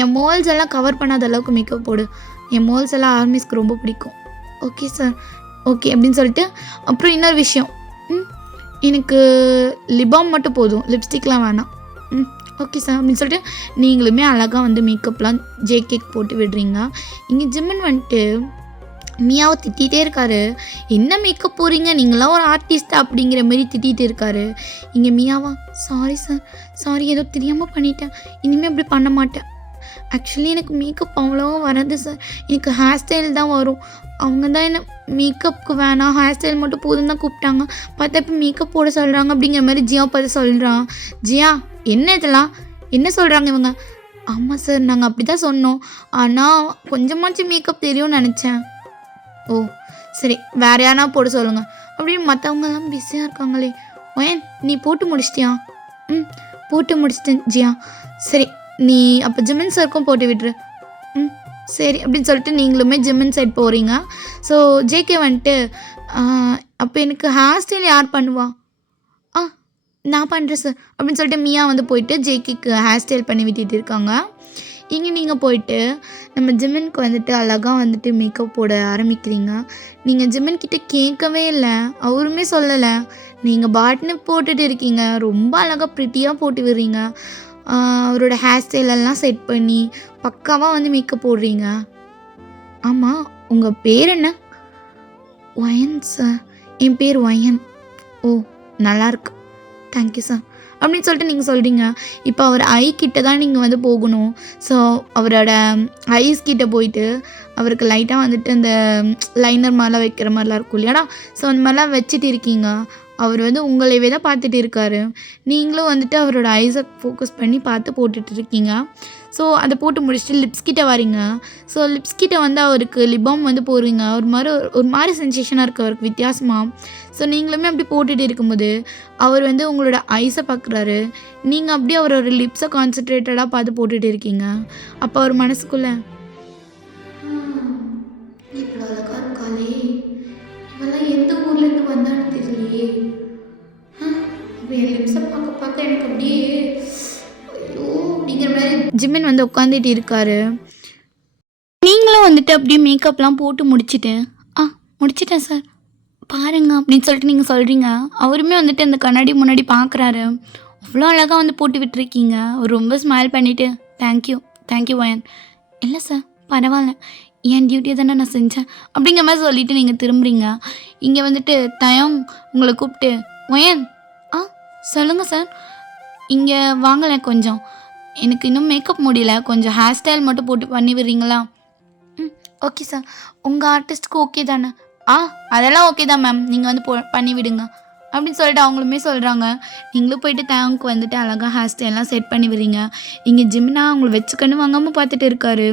என் மோல்ஸ் எல்லாம் கவர் பண்ணாத அளவுக்கு மேக்கப் போடு, என் மோல்ஸ் எல்லாம் ஆர்மிஸ்க்கு ரொம்ப பிடிக்கும். ஓகே சார், ஓகே அப்படின்னு சொல்லிட்டு அப்புறம் இன்னொரு விஷயம், எனக்கு லிபாம் மட்டும் போதும், லிப்ஸ்டிக்லாம் வேணாம். ஓகே சார் அப்படின்னு சொல்லிட்டு நீங்களுமே அழகாக வந்து மேக்கப்லாம் ஜேகேக்கு போட்டு விடுறீங்க. இங்கே ஜிம்மன் வந்துட்டு மியாவை திட்டிகிட்டே இருக்காரு. என்ன மேக்கப் போகிறீங்க, நீங்களாம் ஒரு ஆர்டிஸ்ட் அப்படிங்கிற மாரி திட்டிகிட்டு இருக்காரு. இங்கே மியாவா சாரி சார், சாரி ஏதோ தெரியாமல் பண்ணிட்டேன், இனிமேல் அப்படி பண்ண மாட்டேன். ஆக்சுவலி எனக்கு மேக்கப் அவ்வளோவா வராது சார், எனக்கு ஹேர் ஸ்டைல் தான் வரும். அவங்க தான் என்ன மேக்கப்புக்கு வேணாம், ஹேர் ஸ்டைல் மட்டும் போதும் தான் கூப்பிட்டாங்க, பார்த்தா இப்போ மேக்கப் போட சொல்கிறாங்க அப்படிங்கிற மாதிரி ஜியா பார்த்து சொல்கிறான். ஜியா என்ன இதெல்லாம் என்ன சொல்கிறாங்க இவங்க? ஆமாம் சார் நாங்கள் அப்படி தான் சொன்னோம், ஆனால் கொஞ்சமாச்சும் மேக்கப் தெரியும்னு நினச்சேன். ஓ சரி, வேறு யாரா போட சொல்லுங்கள் அப்படின்னு. மற்றவங்கலாம் பிஸியாக இருக்காங்களே. ஏன் நீ போட்டு முடிச்சிட்டியா? போட்டு முடிச்சிட்டேன் ஜியா. சரி நீ அப்போ ஜிமின் சருக்கும் போட்டு விட்டுரு. சரி அப்படின்னு சொல்லிட்டு நீங்களுமே ஜிமின் சைட் போகிறீங்க. ஸோ ஜேகே வந்துட்டு அப்போ எனக்கு ஹேர் ஸ்டைல் யார் பண்ணுவா? நான் பண்ணுறேன் சார் அப்படின்னு சொல்லிட்டு மியா வந்து போயிட்டு ஜேகேக்கு ஹேர் ஸ்டைல் பண்ணி விட்டுட்டு இருக்காங்க. இங்கே நீங்கள் போயிட்டு நம்ம ஜிமின்க்கு வந்துட்டு அழகாக வந்துட்டு மேக்கப் போட ஆரம்பிக்கிறீங்க. நீங்கள் ஜிமின்கிட்ட கேட்கவே இல்லை, அவருமே சொல்லலை, நீங்கள் பாட்னு போட்டுட்டு இருக்கீங்க. ரொம்ப அழகாக ப்ரிட்டியாக போட்டு விடுறீங்க. அவரோட ஹேர் ஸ்டைலெல்லாம் செட் பண்ணி பக்காவாக வந்து மேக்கப் போடுறீங்க. ஆமாம் உங்கள் பேர் என்ன? Wine sir. என் பேர் ஒயன். ஓ நல்லாயிருக்கு, தேங்க்யூ சார் அப்படின்னு சொல்லிட்டு நீங்கள் சொல்கிறீங்க. இப்போ அவர் ஐ கிட்ட தான் நீங்கள் வந்து போகணும். ஸோ அவரோட ஐஸ் கிட்ட போயிட்டு அவருக்கு லைட்டாக வந்துட்டு அந்த லைனர் மாதிரிலாம் வைக்கிற மாதிரிலாம் இருக்கும் இல்லையாடா, ஸோ அந்த மாதிரிலாம் வச்சுட்டு இருக்கீங்க. அவர் வந்து உங்களையவே தான் பார்த்துட்டு இருக்காரு. நீங்களும் வந்துட்டு அவரோட ஐஸை ஃபோக்கஸ் பண்ணி பார்த்து போட்டுட்டு இருக்கீங்க. ஸோ அதை போட்டு முடிச்சுட்டு லிப்ஸ் கிட்ட வரீங்க. ஸோ லிப்ஸ் கிட்ட வந்து அவருக்கு லிபாம் வந்து போடுவீங்க. ஒரு மாதிரி சென்சேஷனாக இருக்குது அவருக்கு வித்தியாசமாக. ஸோ நீங்களுமே அப்படி போட்டுகிட்டு இருக்கும்போது அவர் வந்து உங்களோட ஐஸை பார்க்குறாரு. நீங்கள் அப்படியே அவரோட லிப்ஸை கான்சன்ட்ரேட்டடாக பார்த்து போட்டுகிட்டு இருக்கீங்க. அப்போ அவர் மனசுக்குள்ளே இவ்வளோ அழகாக இருக்காளே, இவெல்லாம் எந்த ஊர்லேருந்து வந்தான்னு தெரியலையே, இப்போ என் லிப்ஸை பார்க்க பார்க்க எனக்கு அப்படியே ஐயோ அப்படிங்கிற மாதிரி ஜிமின் வந்து உட்காந்துட்டு இருக்காரு. நீங்களும் வந்துட்டு அப்படியே மேக்கப்லாம் போட்டு முடிச்சுட்டு முடிச்சிட்டேன் சார் பாருங்க அப்படின்னு சொல்லிட்டு நீங்கள் சொல்கிறீங்க. அவருமே வந்துட்டு அந்த கண்ணாடி முன்னாடி பார்க்குறாரு. அவ்வளோ அழகாக வந்து போட்டு விட்டுருக்கீங்க. அவர் ரொம்ப ஸ்மைல் பண்ணிவிட்டு தேங்க்யூ ஒயன். இல்லை சார் பரவாயில்ல, என் டியூட்டியை தானே நான் செஞ்சேன் அப்படிங்கிற மாதிரி சொல்லிவிட்டு நீங்கள் திரும்புறீங்க. இங்கே வந்துட்டு தயம் உங்களை கூப்பிட்டு ஒயன் சொல்லுங்கள் சார், இங்கே வாங்கலேன் கொஞ்சம், எனக்கு இன்னும் மேக்கப் முடியல, கொஞ்சம் ஹேர் ஸ்டைல் மட்டும் போட்டு பண்ணி விடுறீங்களா? ஓகே சார், உங்கள் ஆர்டிஸ்ட்டுக்கு ஓகே தானே? அதெல்லாம் ஓகே தான் மேம், நீங்கள் வந்து பண்ணி விடுங்க அப்படின்னு சொல்லிட்டு அவங்களுமே சொல்கிறாங்க. நீங்களும் போயிட்டு தேங்க்கு வந்துட்டு அழகாக ஹேர் ஸ்டைல்லாம் செட் பண்ணி விடுறீங்க. இங்கே ஜிமினா அவங்கள வச்சுக்கன்னு வாங்காமல் பார்த்துட்டு இருக்காரு.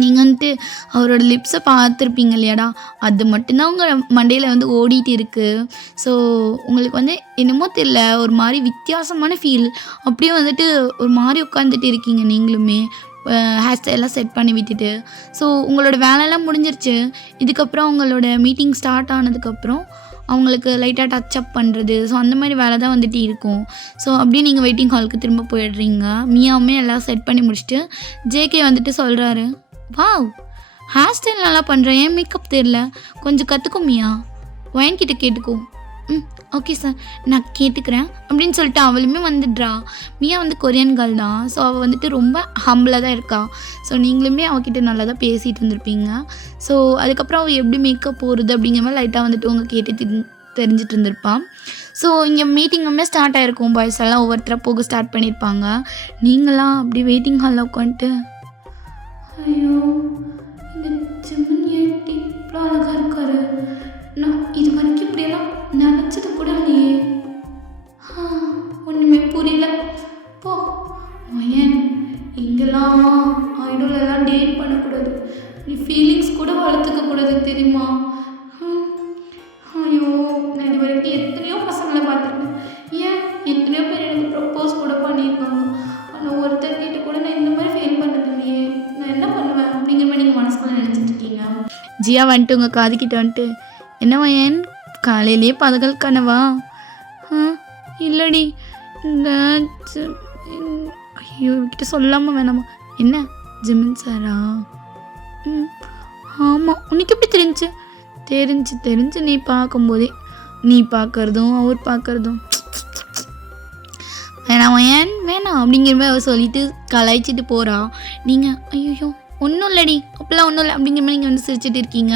நீங்கள் வந்துட்டு அவரோட லிப்ஸை பார்த்துருப்பீங்க இல்லையாடா, அது மட்டும்தான் உங்கள் மண்டையில் வந்து ஓடிட்டு இருக்குது. ஸோ உங்களுக்கு வந்து என்னமோ தெரியல, ஒரு மாதிரி வித்தியாசமான ஃபீல், அப்படியே வந்துட்டு ஒரு மாதிரி உட்காந்துட்டு இருக்கீங்க. நீங்களுமே ஹேர் ஸ்டைலாம் செட் பண்ணி விட்டுட்டு ஸோ உங்களோட வேலையெல்லாம் முடிஞ்சிருச்சு. இதுக்கப்புறம் அவங்களோட மீட்டிங் ஸ்டார்ட் ஆனதுக்கப்புறம் அவங்களுக்கு லைட்டாக டச் அப் பண்ணுறது, ஸோ அந்த மாதிரி வேலை தான் வந்துட்டு இருக்கும். ஸோ அப்படியே நீங்கள் வெயிட்டிங் ஹாலுக்கு திரும்ப போயிடுறீங்க. மியாவுமே எல்லாம் செட் பண்ணி முடிச்சுட்டு ஜேகே வந்துட்டு சொல்கிறாரு, வாவ் ஹேர் ஸ்டைல் நல்லா பண்ணுறேன், ஏன் மேக்கப் தெரியல, கொஞ்சம் கற்றுக்கோ மியா, ஒயன்கிட்ட கேட்டுக்கோ. ஓகே சார் நான் கேட்டுக்கிறேன் அப்படின்னு சொல்லிட்டு அவளுமே வந்துடுறா. மியா வந்து கொரியன் கேர்ள் தான். ஸோ அவள் வந்துட்டு ரொம்ப ஹம்பிளாக தான் இருக்கா. ஸோ நீங்களுமே அவகிட்ட நல்லா தான் பேசிகிட்டு இருந்திருப்பீங்க. ஸோ அதுக்கப்புறம் அவள் எப்படி மேக்கப் போடுறது அப்படிங்கிற மாதிரி லைட்டாக வந்துட்டு உங்கள் கேட்டு தெரிஞ்சிட்டு இருந்திருப்பான். ஸோ இங்கே மீட்டிங்குமே ஸ்டார்ட் ஆகிருக்கும். பாய்ஸ் எல்லாம் ஒவ்வொருத்தராக போக ஸ்டார்ட் பண்ணியிருப்பாங்க. நீங்களாம் அப்படி வெயிட்டிங் ஹாலில் உட்காந்துட்டு, ஐயோ இந்த ஜிம்மன் ஏன்டி இவ்வளோ அழகாக இருக்காரு, நான் இது வரைக்கும் இப்படியெல்லாம் நினச்சது கூட இல்லையே, ஒன்றுமே புரியல. போ ஏன் இங்கெல்லாம் ஐடோலெல்லாம் டேட் பண்ணக்கூடாது, நீ ஃபீலிங்ஸ் கூட வளர்த்துக்க கூடாது தெரியுமா? ஐயோ நான் இது வரைக்கும் எத்தனையோ பசங்களை பார்த்துருக்கேன், ஏன் எத்தனையோ பேர் எனக்கு ப்ரப்போஸ் கூட பண்ணியிருக்காங்க, ஆனால் ஒருத்தர்கிட்ட கூட நான் இந்த மாதிரி ஃபீல் பண்ணது இல்லையே, நான் என்ன பண்ணுவேன் அப்படிங்கிற மாதிரி நீங்கள் மனசுக்குள்ள நினச்சிட்டு இருக்கீங்க. ஜியா வந்துட்டு உங்கள் காதுகிட்ட வந்துட்டு, என்னவா ஏன் காலையிலேயே பதகல் கனவா? இல்லடி இந்த ஐயோ இவகிட்ட சொல்லாமல் வேணாமா? என்ன ஜிமின் சாரா? ஆமாம். உனக்கு எப்படி தெரிஞ்சு நீ பார்க்கும்போதே, நீ பார்க்குறதும் அவர் பார்க்குறதும் வேணாம் அப்படிங்கிற மாதிரி அவர் சொல்லிட்டு கலாய்ச்சிட்டு போகிறா. நீங்கள் ஐயோ ஒன்றும் இல்லடி அப்போல்லாம் ஒன்றும் இல்லை அப்படிங்கிற மாதிரி நீங்கள் வந்து சிரிச்சிட்டு இருக்கீங்க.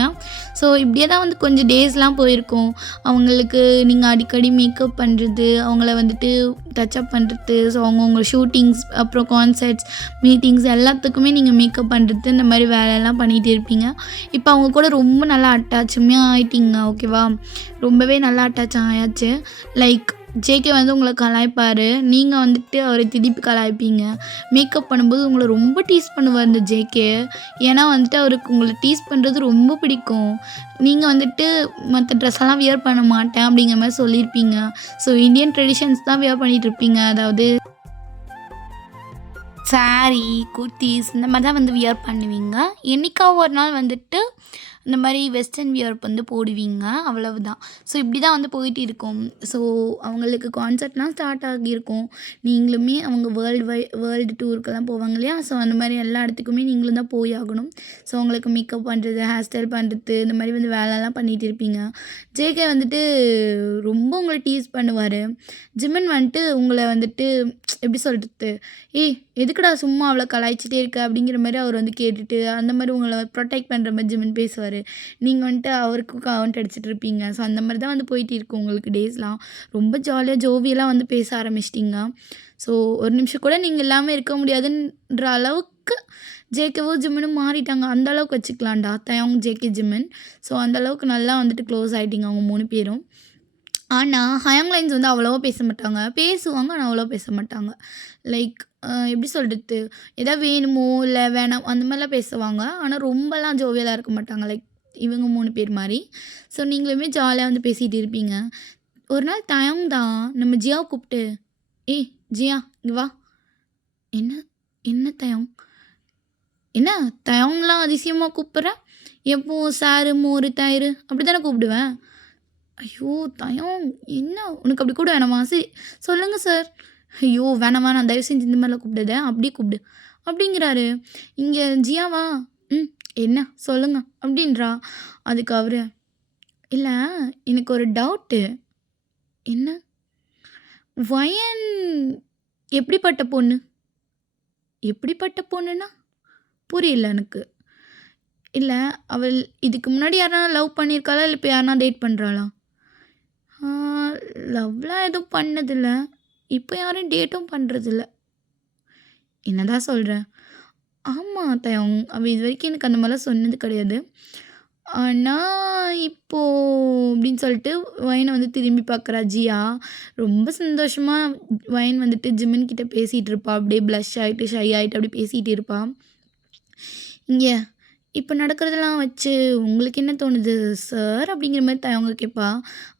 ஸோ இப்படியே தான் வந்து கொஞ்சம் டேஸ்லாம் போயிருக்கும். அவங்களுக்கு நீங்கள் அடிக்கடி மேக்கப் பண்ணுறது, அவங்கள வந்துட்டு டச்சப் பண்ணுறது, ஸோ அவங்கவுங்க ஷூட்டிங்ஸ், அப்புறம் கான்சர்ட்ஸ், மீட்டிங்ஸ் எல்லாத்துக்குமே நீங்கள் மேக்கப் பண்ணுறது, இந்த மாதிரி வேலையெல்லாம் பண்ணிகிட்டு இருப்பீங்க. இப்போ அவங்க கூட ரொம்ப நல்லா அட்டாச்சுமே ஆகிட்டீங்க. ஓகேவா? ரொம்பவே நல்லா அட்டாச் ஆயாச்சு. லைக் ஜேகே வந்து உங்களை கலாய்ப்பார், நீங்கள் வந்துட்டு அவரை திருப்பி கலாய்ப்பீங்க. மேக்கப் பண்ணும்போது உங்களை ரொம்ப டீஸ் பண்ணுவார் இந்த ஜேகே. ஏன்னா வந்துட்டு அவருக்கு உங்களை டீஸ் பண்ணுறது ரொம்ப பிடிக்கும். நீங்கள் வந்துட்டு மற்ற ட்ரெஸ்ஸெல்லாம் வியர் பண்ண மாட்டேன் அப்படிங்கிற மாதிரி சொல்லியிருப்பீங்க. ஸோ இந்தியன் ட்ரெடிஷன்ஸ் தான் வியர் பண்ணிகிட்டு இருப்பீங்க. அதாவது சாரீ, குர்த்திஸ் இந்த மாதிரி தான் வந்து வியர் பண்ணுவீங்க. என்றைக்கா ஒரு நாள் வந்துட்டு இந்த மாதிரி வெஸ்டர்ன் வியர் வந்து போடுவீங்க, அவ்வளவுதான். ஸோ இப்படி தான் வந்து போயிட்டு இருக்கும். ஸோ அவங்களுக்கு கான்சர்ட்லாம் ஸ்டார்ட் ஆகியிருக்கும். நீங்களுமே அவங்க வேர்ல்டு டூருக்கெல்லாம் போவாங்க இல்லையா? ஸோ அந்த மாதிரி எல்லா இடத்துக்குமே நீங்களும் தான் போய் ஆகணும். ஸோ அவங்களுக்கு மேக்கப் பண்ணுறது, ஹேர் ஸ்டைல் பண்ணுறது, இந்த மாதிரி வந்து வேலைலாம் பண்ணிகிட்டு இருப்பீங்க. ஜேகே வந்துட்டு ரொம்ப உங்களை டீஸ் பண்ணுவார். ஜிம்மன் வந்துட்டு உங்களை வந்துட்டு எப்படி சொல்கிறது, எதுக்குடா சும்மா அவளை கலாய்ச்சிட்டே இருக்க அப்படிங்கிற மாதிரி அவர் வந்து கேட்டுட்டு அந்த மாதிரி உங்களை ப்ரொடெக்ட் பண்ணுற மாதிரி ஜிம்மன் பேசுவார். நீங்கள் வந்துட்டு அவருக்கு கவுண்ட் அடிச்சுட்டு இருப்பீங்க. ஸோ அந்த மாதிரி தான் வந்து போயிட்டு இருக்கும் உங்களுக்கு டேஸ்லாம். ரொம்ப ஜாலியாக ஜோவியெல்லாம் வந்து பேச ஆரம்பிச்சிட்டிங்க. ஸோ ஒரு நிமிஷம் கூட நீங்கள் இல்லாமல் இருக்க முடியாதுன்ற அளவுக்கு ஜேகேவும் ஜிம்மனும் மாறிட்டாங்க. அந்த அளவுக்கு வச்சுக்கலாம்டா தயங், ஜேகே, ஜிம்மன். ஸோ அந்தளவுக்கு நல்லா வந்துட்டு க்ளோஸ் ஆகிட்டிங்க அவங்க 3 பேரும். ஆனால் ஹயாங் லைன்ஸ் வந்து அவ்வளோவா பேச மாட்டாங்க, பேசுவாங்க ஆனால் அவ்வளோவா பேச மாட்டாங்க. லைக் எப்படி சொல்கிறது, எதாவது வேணுமோ இல்லை வேணாம் அந்த மாதிரிலாம் பேசுவாங்க. ஆனால் ரொம்பலாம் ஜோவியலாக இருக்க மாட்டாங்க, லைக் இவங்க 3 பேர் மாதிரி. ஸோ நீங்களுமே ஜாலியாக வந்து பேசிகிட்டு இருப்பீங்க. ஒரு நாள் தயங் தான் நம்ம ஜியாவை கூப்பிட்டு, ஜியா இங்கே வா. என்ன என்ன தயங், என்ன தயங்லாம் அதிசயமாக கூப்பிட்றேன், எப்போ சாரு, மோர், தயிர் அப்படி தானே கூப்பிடுவேன். ஐயோ தயம் என்ன உனக்கு அப்படி கூட வேணாமா? சரி சொல்லுங்கள் சார். ஐயோ வேணாமா, நான் தயவு செஞ்சு இந்த மாதிரிலாம் கூப்பிடுதேன், அப்படியே கூப்பிடு அப்படிங்கிறாரு. இங்கே ஜியாவா, என்ன சொல்லுங்க அப்படின்றா. அதுக்கு அவர், இல்லை எனக்கு ஒரு டவுட்டு. என்ன? வயன் எப்படிப்பட்ட பொண்ணு? எப்படிப்பட்ட பொண்ணுன்னா புரியல எனக்கு. இல்லை அவள் இதுக்கு முன்னாடி யாரா லவ் பண்ணியிருக்காளா, இல்லை இப்போ யாருனா டேட் பண்ணுறாளா? லவ்லாம் எதுவும் பண்ணதில்லை, இப்போ யாரும் டேட்டும் பண்ணுறதில்ல. என்னதான் சொல்கிறேன்? ஆமாம் தயங், அவள் இது வரைக்கும் எனக்கு அந்த மாதிரிலாம் சொன்னது கிடையாது. ஆனால் இப்போது அப்படின்னு சொல்லிட்டு வயனை வந்து திரும்பி பார்க்குறா ஜியா. ரொம்ப சந்தோஷமாக வயன் வந்துட்டு ஜிம்மன் கிட்டே பேசிகிட்டு இருப்பா. அப்படியே ப்ளஷ் ஆகிட்டு ஷை ஆகிட்டு அப்படி பேசிகிட்டு இருப்பாள். இங்கே இப்போ நடக்கிறதெல்லாம் வச்சு உங்களுக்கு என்ன தோணுது சார் அப்படிங்கிற மாதிரி தயங்க கேட்பா.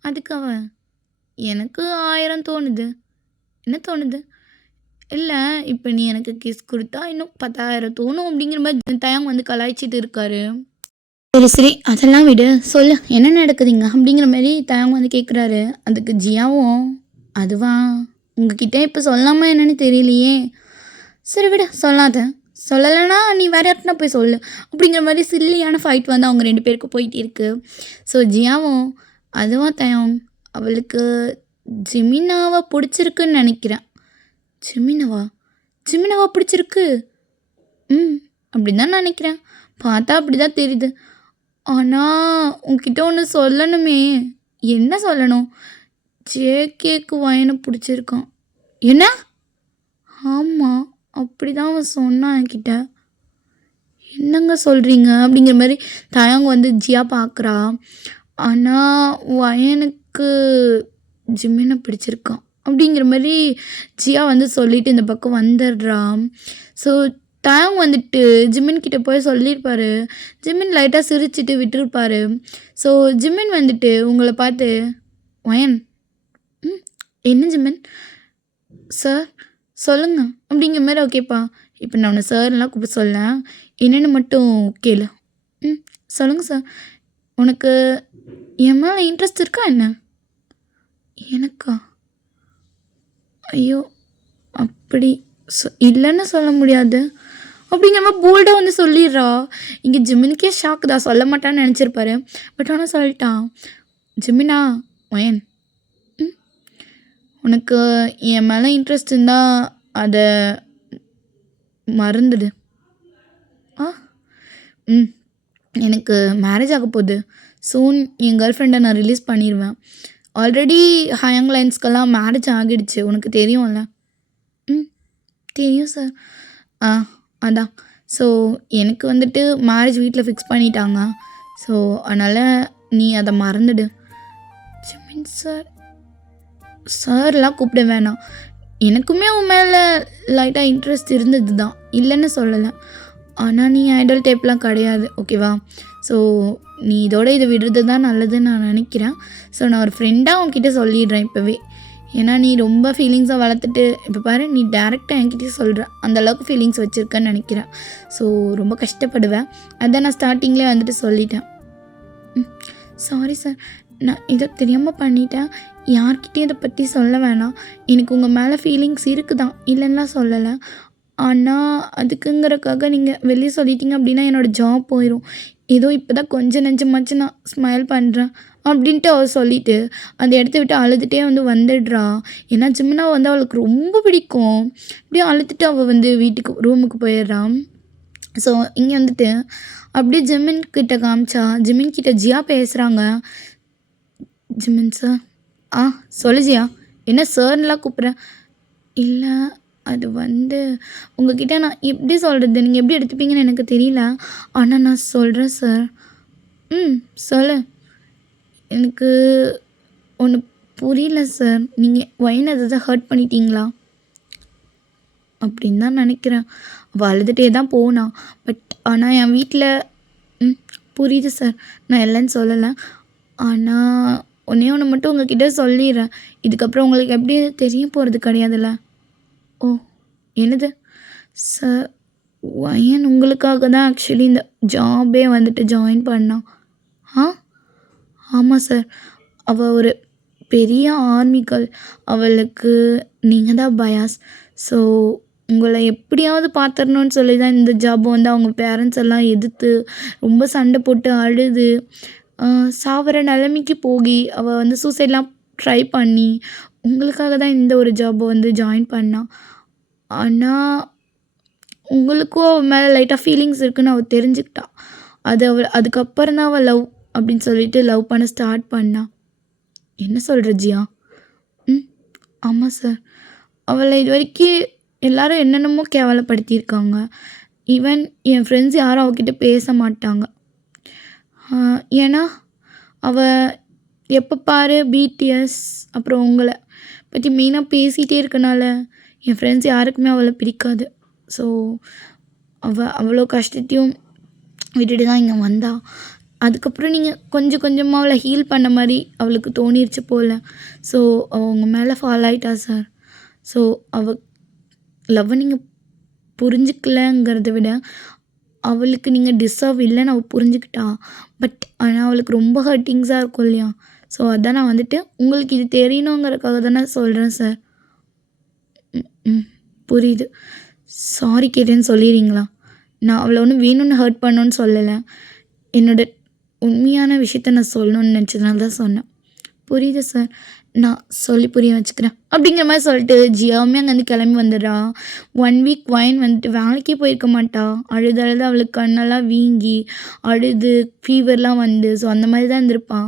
அதுக்கு அவன், எனக்கு 1000 தோணுது. என்ன தோணுது? இல்லை இப்போ நீ எனக்கு கிஸ் கொடுத்தா இன்னும் 10,000 தோணும் அப்படிங்கிற மாதிரி தயங்க வந்து கலாய்ச்சிட்டு இருக்காரு. சரி அதெல்லாம் விடு, சொல்லு என்ன நடக்குதுங்க அப்படிங்கிற மாதிரி தயங்க வந்து கேட்குறாரு. அதுக்கு ஜியாவும், அதுவா உங்ககிட்ட இப்போ சொல்லாமல் என்னன்னு தெரியலையே. சரி விடு சொல்லாத, சொல்லலைன்னா நீ வேறு யார்ட்டனா போய் சொல்லு அப்படிங்கிற மாதிரி சில்லியான ஃபைட் வந்து அவங்க 2 பேருக்கு போயிட்டு இருக்கு. ஸோ ஜியாவும், அதுவா தயம் அவளுக்கு ஜிமினாவை பிடிச்சிருக்குன்னு நினைக்கிறேன். ஜிமினாவா பிடிச்சிருக்கு? அப்படி தான் நினைக்கிறேன், பார்த்தா அப்படி தான் தெரியுது. ஆனால் உங்ககிட்ட ஒன்று சொல்லணுமே. என்ன சொல்லணும்? ஜேகேக்கு வயனை பிடிச்சிருக்கான். என்ன? ஆமாம், அப்படி தான் அவன் சொன்னான் என்கிட்ட. என்னங்க சொல்கிறீங்க அப்படிங்கிற மாதிரி தயங்க வந்து ஜியா பார்க்குறா. ஆனால் வயனுக்கு ஜிமினை பிடிச்சிருக்கான் அப்படிங்கிற மாதிரி ஜியா வந்து சொல்லிட்டு இந்த பக்கம் வந்துடுறா. ஸோ தயங் வந்துட்டு ஜிமின் கிட்ட போய் சொல்லியிருப்பாரு. ஜிமின் லைட்டாக சிரிச்சிட்டு விட்டுருப்பாரு. ஸோ ஜிமின் வந்துட்டு உங்களை பார்த்து வயன், என்ன ஜிமின் சார் சொல்லுங்க அப்படிங்கிற மாதிரி. ஓகேப்பா, இப்போ நான் உன்னை சார்லாம் கூப்பிட சொல்ல, என்னென்னு மட்டும் கேளு. சொல்லுங்கள் சார். உனக்கு என் மேலே இன்ட்ரெஸ்ட் இருக்கா என்ன? எனக்கா? ஐயோ, அப்படி இல்லைன்னு சொல்ல முடியாது அப்படிங்கிற மாதிரி போல்டாக வந்து சொல்லிடுறா. இங்கே ஜிமினுக்கே ஷாக்கு தான், சொல்ல மாட்டான்னு நினச்சிருப்பாரு. பட் ஆனால் சொல்லிட்டான். ஜிமினா வயன், உனக்கு என் மேலே இன்ட்ரெஸ்ட் இருந்தால் அதை மறந்துடு. எனக்கு மேரேஜ் ஆக போகுது. சூன் என் கேர்ள் ஃப்ரெண்டை நான் ரிலீஸ் பண்ணிடுவேன். ஆல்ரெடி ஹயங் லைன்ஸ்க்கெல்லாம் மேரேஜ் ஆகிடுச்சு, உனக்கு தெரியும்ல? தெரியும் சார். அதான். ஸோ எனக்கு வந்துட்டு மேரேஜ் வீட்டில் ஃபிக்ஸ் பண்ணிட்டாங்க. ஸோ அதனால் நீ அதை மறந்துடு. ஜிமின் சார், சார்லாம் கூப்பிட வேணாம். எனக்குமே உன் மேலே லைட்டாக இன்ட்ரெஸ்ட் இருந்தது தான், இல்லைன்னு சொல்லலை. ஆனால் நீ ஐடல் டைப்லாம் கிடையாது, ஓகேவா? ஸோ நீ இதோட இதை விடுறது தான் நல்லதுன்னு நான் நினைக்கிறேன். ஸோ நான் ஒரு ஃப்ரெண்டாக உன்கிட்ட சொல்லிடுறேன் இப்போவே. ஏன்னா நீ ரொம்ப ஃபீலிங்ஸாக வளர்த்துட்டு இப்போ பாரு, நீ டேரெக்டாக என்கிட்டே சொல்கிற அந்தளவுக்கு ஃபீலிங்ஸ் வச்சுருக்கேன்னு நினைக்கிறேன். ஸோ ரொம்ப கஷ்டப்படுவேன். அதான் நான் ஸ்டார்டிங்லேயே வந்துட்டு சொல்லிட்டேன். சாரி சார், நான் இதை தெரியாமல் பண்ணிட்டேன். யார்கிட்டையும் இதை பற்றி சொல்ல வேணாம். எனக்கு உங்கள் மேலே ஃபீலிங்ஸ் இருக்குதான், இல்லைன்னா சொல்லலை. ஆனால் அதுக்குங்கிறக்காக நீங்கள் வெளியே சொல்லிட்டீங்க அப்படின்னா என்னோடய ஜாப் போயிடும். ஏதோ இப்போ தான் கொஞ்சம் நெஞ்சமாச்சு நான் ஸ்மைல் பண்ணுறேன் அப்படின்ட்டு அவள் சொல்லிவிட்டு அந்த இடத்த விட்டு அழுதுகிட்டே வந்து வந்துடுறா. ஏன்னா ஜிமினா வந்து அவளுக்கு ரொம்ப பிடிக்கும். அப்படியே அழுதுட்டு அவள் வந்து வீட்டுக்கு ரூமுக்கு போயிடுறான். ஸோ இங்கே வந்துட்டு அப்படியே ஜிமின் கிட்ட காமிச்சா, ஜிமின் கிட்ட ஜியா பேசுகிறாங்க. ஜிமின் சார், சொல்லு ஜியா, என்ன சார்லாம் கூப்பிட்றேன்? இல்லை, அது வந்து உங்ககிட்ட நான் எப்படி சொல்கிறது, நீங்கள் எப்படி எடுத்துப்பீங்கன்னு எனக்கு தெரியல. ஆனால் நான் சொல்கிறேன் சார். சொல்லு. எனக்கு ஒன்று புரியல சார். நீங்கள் வயன் எதாவது ஹர்ட் பண்ணிட்டீங்களா அப்படின்னு தான் நினைக்கிறேன். அவள் அழுதுகிட்டே தான் போனான். பட் ஆனால் என் வீட்டில் புரியுது சார், நான் இல்லைன்னு சொல்லலை. ஆனால் ஒன்று மட்டும் உங்ககிட்ட சொல்லிடுறேன். இதுக்கப்புறம் உங்களுக்கு எப்படி தெரிய போகிறது கிடையாதுல்ல. ஓ, என்னது சார்? வயன் உங்களுக்காக தான் ஆக்சுவலி இந்த ஜாபே வந்துட்டு ஜாயின் பண்ணான். ஆமாம் சார். அவள் ஒரு பெரிய ஆர்மி கேர்ள். அவளுக்கு நீங்கள் தான் பயாஸ். ஸோ உங்களை எப்படியாவது பார்த்துடணுன்னு சொல்லி தான் இந்த ஜாபை வந்து அவங்க பேரண்ட்ஸ் எல்லாம் எதிர்த்து ரொம்ப சண்டை போட்டு அழுது சாவர நிலைமைக்கு போகி அவள் வந்து சூசைட்லாம் ட்ரை பண்ணி உங்களுக்காக தான் இந்த ஒரு ஜாபை வந்து ஜாயின் பண்ணான். ஆனால் உங்களுக்கும் அவள் மேலே லைட்டாக ஃபீலிங்ஸ் இருக்குதுன்னு அவள் தெரிஞ்சுக்கிட்டா. அதுக்கப்புறம் தான் அவள் லவ் அப்படின்னு சொல்லிட்டு லவ் பண்ண ஸ்டார்ட் பண்ணா. என்ன சொல்கிற ஜியா? ஆமாம் சார். அவளை இது வரைக்கும் எல்லோரும் என்னென்னமோ கேவலப்படுத்தியிருக்காங்க. ஈவன் என் ஃப்ரெண்ட்ஸ் யாரும் அவகிட்ட பேச மாட்டாங்க. ஏன்னா அவள் எப்போ பாரு பிடிஎஸ் அப்புறம் உங்களை பற்றி மெயினாக பேசிகிட்டே இருக்கனால என் ஃப்ரெண்ட்ஸ் யாருக்குமே அவளை பிடிக்காது. ஸோ அவ்வளோ கஷ்டத்தையும் விட்டுட்டு தான் இங்கே வந்தா. அதுக்கப்புறம் நீங்கள் கொஞ்சம் கொஞ்சமாக அவளை ஹீல் பண்ண மாதிரி அவளுக்கு தோணிருச்சு போல். ஸோ அவங்க மேலே ஃபாலோ ஆகிட்டா சார். ஸோ அவள் லவ்வை நீங்கள் புரிஞ்சுக்கலங்கிறத விட அவளுக்கு நீங்கள் டிசர்வ் இல்லைன்னு அவள் புரிஞ்சுக்கிட்டா. பட் ஆனால் அவளுக்கு ரொம்ப ஹர்ட்டிங்ஸாக இருக்கும் இல்லையா? ஸோ அதான் நான் வந்துட்டு உங்களுக்கு இது தெரியணுங்கிறதுக்காக தான் நான் சொல்கிறேன் சார். புரியுது. சாரி கேட்டேன்னு சொல்லிடுறீங்களா? நான் அவளை ஒன்றும் வேணும்னு ஹர்ட் பண்ணணுன்னு சொல்லலை. என்னோடய உண்மையான விஷயத்த நான் சொல்லணும்னு நினச்சதுனால தான் சொன்னேன். புரியுது சார். நான் சொல்லி புரிய வச்சுக்கிறேன். அப்படிங்கிற மாரி சொல்லிட்டு ஜியாவுமே அங்கேருந்து கிளம்பி வந்துடுறா. 1 வீக் வயன் வந்துட்டு வேலைக்கே போயிருக்க மாட்டா. அழுது அழுது அவளுக்கு கண்ணெல்லாம் வீங்கி, அழுது ஃபீவர்லாம் வந்து ஸோ அந்த மாரி தான் இருந்திருப்பா.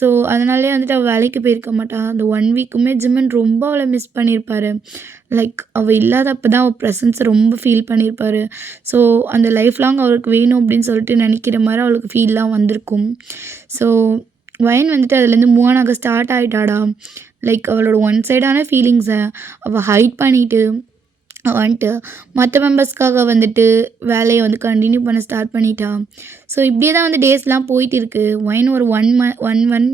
ஸோ அதனாலேயே வந்துட்டு அவ வேலைக்கு போயிருக்க மாட்டா. அந்த 1 வீக்குமே ஜிம்மன் ரொம்ப அவள மிஸ் பண்ணியிருப்பாரு. லைக் அவ இல்லாதப்ப தான் அவ ப்ரெசன்ஸ ரொம்ப ஃபீல் பண்ணியிருப்பாரு. ஸோ அந்த லைஃப் லாங் அவளுக்கு வேணும் அப்படின்னு சொல்லிட்டு நெனைக்கிற மாரி அவளுக்கு ஃபீல்லாம் வந்திருக்கும். ஸோ வயன் வந்துட்டு அதுலேருந்து மூவ் ஆன் ஆக ஸ்டார்ட் ஆயிட்டாடா. லைக் அவளோட ஒன் சைடான ஃபீலிங்ஸை அவள் ஹைட் பண்ணிட்டு வந்துட்டு மற்ற மெம்பர்ஸ்க்காக வந்துட்டு வேலையை வந்து கண்டினியூ பண்ண ஸ்டார்ட் பண்ணிட்டா. ஸோ இப்படியே தான் வந்து டேஸ்லாம் போயிட்டு இருக்கு. வயன் ஒரு 1 மந்த்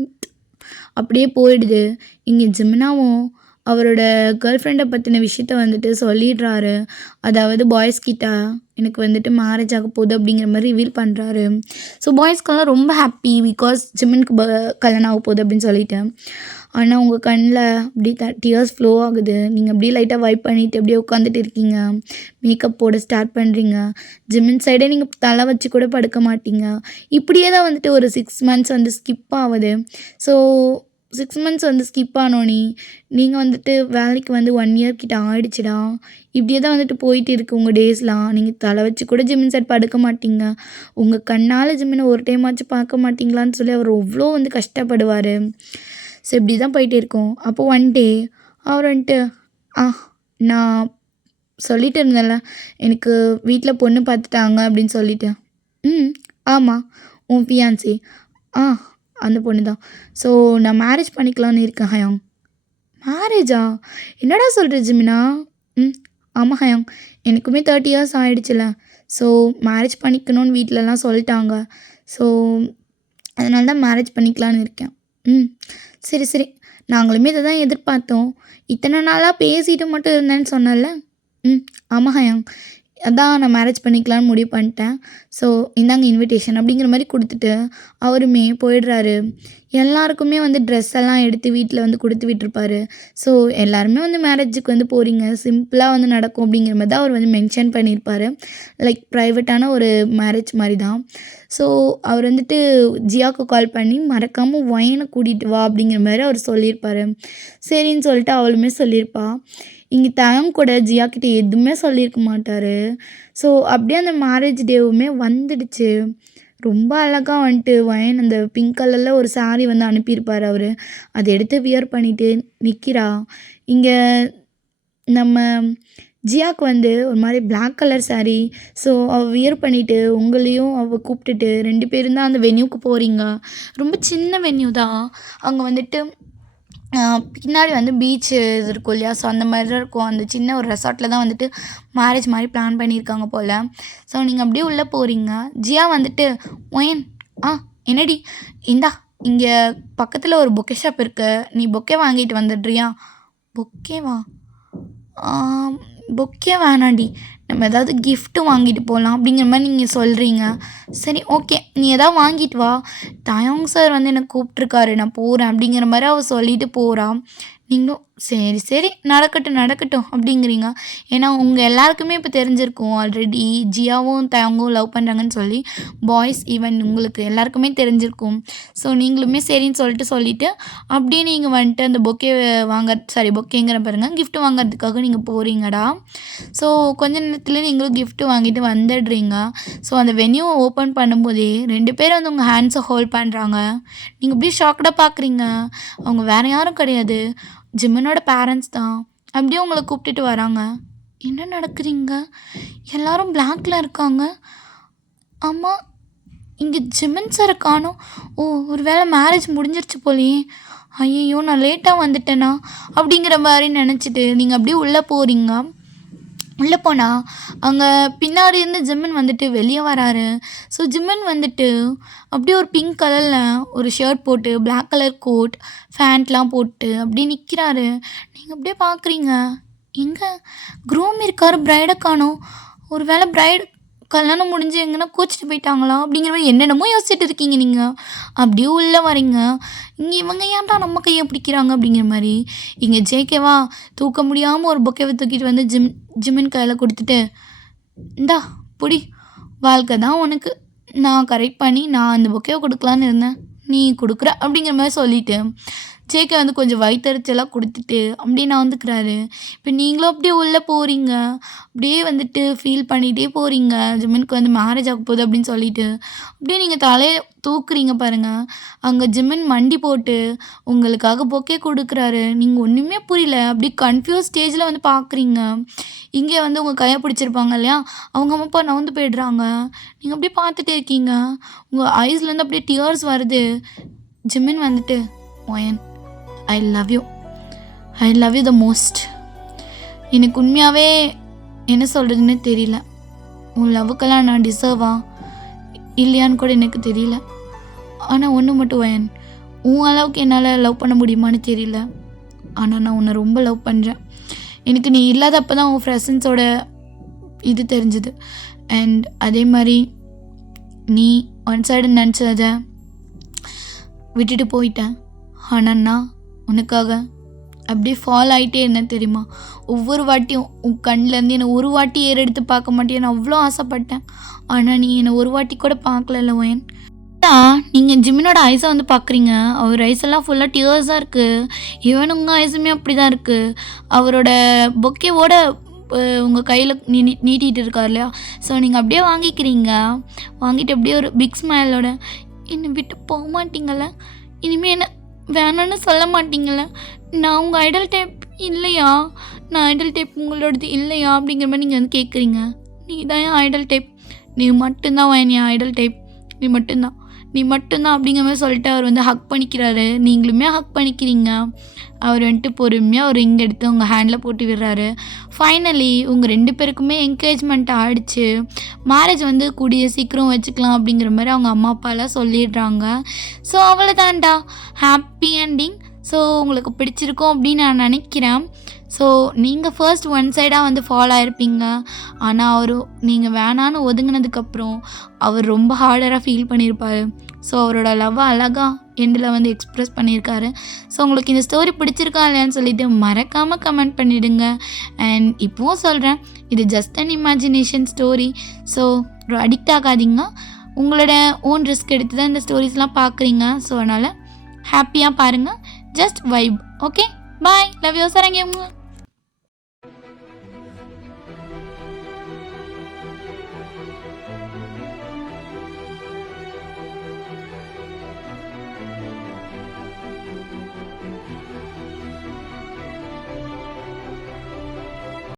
அப்படியே போயிடுது. இங்கே ஜிம்னாவும் அவரோட கேர்ள் ஃப்ரெண்டை பற்றின விஷயத்த வந்துட்டு சொல்லிடுறாரு. அதாவது பாய்ஸ் கிட்ட எனக்கு வந்துட்டு மேரேஜ் ஆக போகுது அப்படிங்கிற மாதிரி ரிவீல் பண்ணுறாரு. ஸோ பாய்ஸ்க்கெல்லாம் ரொம்ப ஹாப்பி பிகாஸ் ஜிம்மனுக்கு கல்யாணம் ஆக போகுது அப்படின்னு சொல்லிட்டு. ஆனால் உங்கள் கண்ணில் அப்படியே டியர்ஸ் ஃப்ளோ ஆகுது. நீங்கள் அப்படியே லைட்டாக வைப் பண்ணிவிட்டு அப்படியே உட்காந்துட்டு இருக்கீங்க. மேக்கப் போட ஸ்டார்ட் பண்ணுறீங்க. ஜிம்மின் சைடே நீங்கள் தலை வச்சு கூட படுக்க மாட்டீங்க. இப்படியே தான் வந்துட்டு ஒரு 6 மந்த்ஸ் வந்து ஸ்கிப் ஆகுது. ஸோ 6 மந்த்ஸ் வந்து ஸ்கிப் ஆனோனே நீங்கள் வந்துட்டு வேலைக்கு வந்து 1 இயர் கிட்ட ஆயிடுச்சுடா. இப்படியே தான் வந்துட்டு போயிட்டு இருக்குது உங்கள் டேஸ்லாம். நீங்கள் தலை வச்சு கூட ஜிம்மின் சைட் படுக்க மாட்டீங்க. உங்கள் கண்ணால் ஜிம்மினை ஒரு டைமாச்சும் பார்க்க மாட்டீங்களான்னு சொல்லி அவர் அவ்வளோ வந்து கஷ்டப்படுவார். ஸோ இப்படி தான் போயிட்டே இருக்கும். அப்போது ஒன் டே அவர் வந்துட்டு நான் சொல்லிட்டு இருந்தேன்ல எனக்கு வீட்டில் பொண்ணு பார்த்துட்டாங்க அப்படின்னு சொல்லிட்டு. ஆமாம் உன் ஃபியான்சி அந்த பொண்ணு தான். ஸோ நான் மேரேஜ் பண்ணிக்கலான்னு இருக்கேன் ஹயாங். மேரேஜா? என்னடா சொல்கிற ஜிமினா? ஆமாம் ஹயாங், எனக்குமே 30 இயர்ஸ் ஆகிடுச்சுல. ஸோ மேரேஜ் பண்ணிக்கணும்னு வீட்டிலலாம் சொல்லிட்டாங்க. ஸோ அதனால தான் மேரேஜ் பண்ணிக்கலான்னு இருக்கேன். சரி சரி, நாங்களுமே இதை தான் எதிர்பார்த்தோம். இத்தனை நாளாக பேசிட்டு மட்டும் இருந்தேன்னு சொன்னல. ஆமாம் ஹயாங், அதான் நான் மேரேஜ் பண்ணிக்கலான்னு முடிவு பண்ணிட்டேன். ஸோ இந்தாங்க இன்விடேஷன் அப்படிங்கிற மாதிரி கொடுத்துட்டு அவருமே போயிடுறாரு. எல்லாருக்குமே வந்து ட்ரெஸ் எல்லாம் எடுத்து வீட்டில் வந்து கொடுத்து விட்டுருப்பாரு. ஸோ எல்லாருமே வந்து மேரேஜுக்கு வந்து போகிறீங்க, சிம்பிளாக வந்து நடக்கும் அப்படிங்கிற மாதிரி தான் அவர் வந்து மென்ஷன் பண்ணியிருப்பார். லைக் ப்ரைவேட்டான ஒரு மேரேஜ் மாதிரி தான். ஸோ அவர் வந்துட்டு ஜியாவுக்கு கால் பண்ணி மறக்காமல் ஒயனை கூட்டிகிட்டு வா அப்படிங்கிற மாதிரி அவர் சொல்லியிருப்பார். சரின்னு சொல்லிட்டு அவளுமே சொல்லியிருப்பா. இங்கே தயம் கூட ஜியா கிட்டே எதுவுமே சொல்லியிருக்க மாட்டார். ஸோ அப்படியே அந்த மேரேஜ் டேவுமே வந்துடுச்சு. ரொம்ப அழகாக வந்துட்டு வயன் அந்த பிங்க் கலரில் ஒரு சாரீ வந்து அனுப்பியிருப்பார் அவர். அதை எடுத்து வியர் பண்ணிவிட்டு நிற்கிறா. இங்கே நம்ம ஜியாவுக்கு வந்து ஒரு மாதிரி பிளாக் கலர் சாரீ. ஸோ அவள் வியர் பண்ணிவிட்டு உங்களையும் அவள் கூப்பிட்டுட்டு 2 பேரும் தான் அந்த வென்யூக்கு போகிறீங்க. ரொம்ப சின்ன வென்யூ தான். அங்கே வந்துட்டு பின்னாடி வந்து பீச்சு இது இருக்கும் இல்லையா? ஸோ அந்த மாதிரி தான் இருக்கும். அந்த சின்ன ஒரு ரெசார்ட்டில் தான் வந்துட்டு மேரேஜ் மாதிரி பிளான் பண்ணியிருக்காங்க போல். ஸோ நீங்கள் அப்படியே உள்ளே போகிறீங்க. ஜியா வந்துட்டு ஒயன் என்னடி இந்தா இங்கே பக்கத்தில் ஒரு பொக்கே ஷாப் இருக்குது, நீ பொக்கே வாங்கிட்டு வந்துடுறியா? பொக்கேவா? பொக்கே வேணாண்டி, நம்ம ஏதாவது கிஃப்ட்டு வாங்கிட்டு போகலாம் அப்படிங்கிற மாதிரி நீங்கள் சொல்கிறீங்க. சரி ஓகே, நீ எதாவது வாங்கிட்டு வா, தயோங் சார் வந்து என்னை கூப்பிட்ருக்காரு, நான் போகிறேன் அப்படிங்கிற மாதிரி அவள் சொல்லிட்டு போகிறான். நீங்களும் சரி சரி நடக்கட்டும் நடக்கட்டும் அப்படிங்கிறீங்க. ஏன்னா உங்கள் எல்லாருக்குமே இப்போ தெரிஞ்சிருக்கும் ஆல்ரெடி ஜியாவும் தயங்கும் லவ் பண்ணுறாங்கன்னு சொல்லி. பாய்ஸ் ஈவன் உங்களுக்கு எல்லாருக்குமே தெரிஞ்சிருக்கும். ஸோ நீங்களுமே சரின்னு சொல்லிட்டு அப்படியே நீங்கள் வந்துட்டு அந்த பொக்கேங்கிற பாருங்கள் கிஃப்ட் வாங்குறதுக்காக நீங்கள் போகிறீங்கடா. ஸோ கொஞ்ச நேரத்தில் நீங்களும் கிஃப்ட்டு வாங்கிட்டு வந்துடுறீங்க. ஸோ அந்த வென்யூவை ஓப்பன் பண்ணும்போதே 2 பேரும் வந்து உங்கள் ஹேண்ட்ஸை ஹோல்ட் பண்ணுறாங்க. நீங்கள் அப்படியே ஷாக்கடாக பார்க்குறீங்க. அவங்க வேறு யாரும் கிடையாது, ஜிம்மனோட பேரண்ட்ஸ் தான். அப்படியே உங்களை கூப்பிட்டுட்டு வராங்க. என்ன நடக்குறீங்க? எல்லாரும் பிளாக்ல இருக்காங்க. ஆமாம், இங்கே ஜிம்மன் சாரை காணோம். ஒரு வேளை மேரேஜ் முடிஞ்சிருச்சு போலையே. ஐயோ நான் லேட்டாக வந்துட்டேனா அப்படிங்கிற மாதிரி நினச்சிட்டு நீங்கள் அப்படியே உள்ளே போகிறீங்க. உள்ளே போனால் அங்கே பின்னாடி இருந்து ஜிம்மன் வந்துட்டு வெளியே வராரு. ஸோ ஜிம்மன் வந்துட்டு அப்படியே ஒரு பிங்க் கலரில் ஒரு ஷர்ட் போட்டு பிளாக் கலர் கோட் ஃபேண்ட்லாம் போட்டு அப்படியே நிற்கிறாரு. நீங்கள் அப்படியே பார்க்குறீங்க, எங்கே க்ரூம் இருக்கார், ப்ரைடை காணோம். ஒரு வேளை ப்ரைடு கல்யாணம் முடிஞ்சு எங்கன்னா கோச்சிட்டு போயிட்டாங்களா அப்படிங்கிற மாதிரி என்னென்னமோ யோசிச்சுட்டு இருக்கீங்க நீங்கள். அப்படியே உள்ளே வரீங்க. இங்கே இவங்க ஏன்டா நம்ம கையை பிடிக்கிறாங்க அப்படிங்கிற மாதிரி. இங்கே ஜேகேவா தூக்க முடியாமல் ஒரு பொக்கேவை தூக்கிட்டு வந்து ஜிம்மின் கையில் கொடுத்துட்டு, இந்தா புடி, வாழ்க்கை தான் உனக்கு, நான் கரெக்ட் பண்ணி நான் அந்த பொக்கேவை கொடுக்கலான்னு இருந்தேன், நீ கொடுக்குற அப்படிங்கிற மாதிரி சொல்லிவிட்டு ஜேகே வந்து கொஞ்சம் வயித்தெரிச்சலாக கொடுத்துட்டு அப்படியே நான் வந்துக்கிறாரு. இப்போ நீங்களும் அப்படியே உள்ளே போகிறீங்க. அப்படியே வந்துட்டு ஃபீல் பண்ணிகிட்டே போகிறீங்க. ஜிமினுக்கு வந்து மேரேஜ் ஆக போகுது அப்படின்னு சொல்லிட்டு அப்படியே நீங்கள் தலையை தூக்குறீங்க பாருங்கள். அங்கே ஜிமின் மண்டி போட்டு உங்களுக்காக பொக்கே கொடுக்குறாரு. நீங்கள் ஒன்றுமே புரியல. அப்படியே கன்ஃபியூஸ் ஸ்டேஜில் வந்து பார்க்குறீங்க. இங்கே வந்து உங்கள் கையை பிடிச்சிருப்பாங்க இல்லையா, அவங்க அம்மா அப்பா நவுந்து போயிடுறாங்க. நீங்கள் அப்படியே பார்த்துட்டே இருக்கீங்க. உங்கள் ஐஸ்லேருந்து அப்படியே டியர்ஸ் வருது. ஜிமின் வந்துட்டு, wine I love you, I love you the most. எனக்கு உண்மையாகவே என்ன சொல்கிறதுன்னு தெரியல. உன் லவ்வுக்கெல்லாம் நான் டிசர்வா இல்லையான்னு கூட எனக்கு தெரியல. ஆனால் ஒன்று மட்டும் ஒயன், உன் அளவுக்கு என்னால் லவ் பண்ண முடியுமான்னு தெரியல. ஆனால் நான் உன்னை ரொம்ப லவ் பண்ணுறேன். எனக்கு நீ இல்லாதப்போ தான் உன் ப்ரெசன்ஸோட இது தெரிஞ்சுது. அண்ட் அதே மாதிரி நீ ஒன் சைடு நினச்சதை விட்டுட்டு போயிட்டேன். ஆனால் நான் உனக்காக அப்படியே ஃபால் ஆகிட்டே என்ன தெரியுமா, ஒவ்வொரு வாட்டியும் உன் கண்ணிலேருந்து என்னை ஒரு வாட்டி ஏறெடுத்து பார்க்க மாட்டேன். நான் அவ்வளோ ஆசைப்பட்டேன். ஆனால் நீ என்னை ஒரு வாட்டி கூட பார்க்கல ஒயன். நீங்கள் ஜிமினோட ஐஸை வந்து பார்க்குறீங்க. அவர் ஐஸெல்லாம் ஃபுல்லாக டியர்ஸாக இருக்குது. ஈவன் உங்கள் ஐஸுமே அப்படி தான் இருக்குது. அவரோட பொக்கேவோட உங்கள் கையில் நீட்டிகிட்டு இருக்கார் இல்லையா, ஸோ நீங்கள் அப்படியே வாங்கிக்கிறீங்க. வாங்கிட்டு அப்படியே ஒரு பிக் ஸ்மைலோட, என்னை விட்டு போக மாட்டீங்கள, இனிமேல் என்ன வேணான்னு சொல்ல மாட்டீங்கள, நான் உங்கள் ஐடல் டைப் இல்லையா, நான் ஐடல் டைப் உங்களோடது இல்லையா அப்படிங்கிற மாதிரி நீங்கள் வந்து கேட்குறீங்க. நீ தான் என் ஐடல் டைப், நீ மட்டும்தான் என் ஐடல் டைப், நீ மட்டும்தான் அப்படிங்கிற மாதிரி சொல்லிட்டு அவர் வந்து ஹக் பண்ணிக்கிறாரு. நீங்களுமே ஹக் பண்ணிக்கிறீங்க. அவர் வந்துட்டு பொறுமையாக ஒரு ரிங் எடுத்து உங்கள் ஹேண்டில் போட்டு விடுறாரு. ஃபைனலி உங்கள் 2 பேருக்குமே என்கேஜ்மெண்ட் ஆகிடுச்சு. மேரேஜ் வந்து கூடிய சீக்கிரம் வச்சுக்கலாம் அப்படிங்கிற மாதிரி அவங்க அம்மா அப்பாலாம் சொல்லிடுறாங்க. ஸோ அவ்வளோதான்டா, ஹாப்பி என்டிங். ஸோ உங்களுக்கு பிடிச்சிருக்கும் அப்படின்னு நான் நினைக்கிறேன். ஸோ நீங்கள் ஃபர்ஸ்ட் ஒன் சைடாக வந்து ஃபாலோ ஆகிருப்பீங்க. ஆனால் அவர் நீங்கள் வேணான்னு ஒதுங்கினதுக்கப்புறம் அவர் ரொம்ப ஹார்டராக ஃபீல் பண்ணியிருப்பார். ஸோ அவரோட லவ்வை அழகாக எண்டில் வந்து எக்ஸ்ப்ரெஸ் பண்ணியிருக்காரு. ஸோ உங்களுக்கு இந்த ஸ்டோரி பிடிச்சிருக்கா இல்லையான்னு சொல்லிவிட்டு மறக்காமல் கமெண்ட் பண்ணிவிடுங்க. அண்ட் இப்போவும் சொல்கிறேன், இது just an imagination story. So addict ஆகாதீங்க. உங்களோட ஓன் ரிஸ்க் எடுத்து தான் இந்த ஸ்டோரிஸ்லாம் பார்க்குறீங்க. ஸோ அதனால் ஹாப்பியாக பாருங்கள். Just vibe. Okay, bye, love you, சரங்க.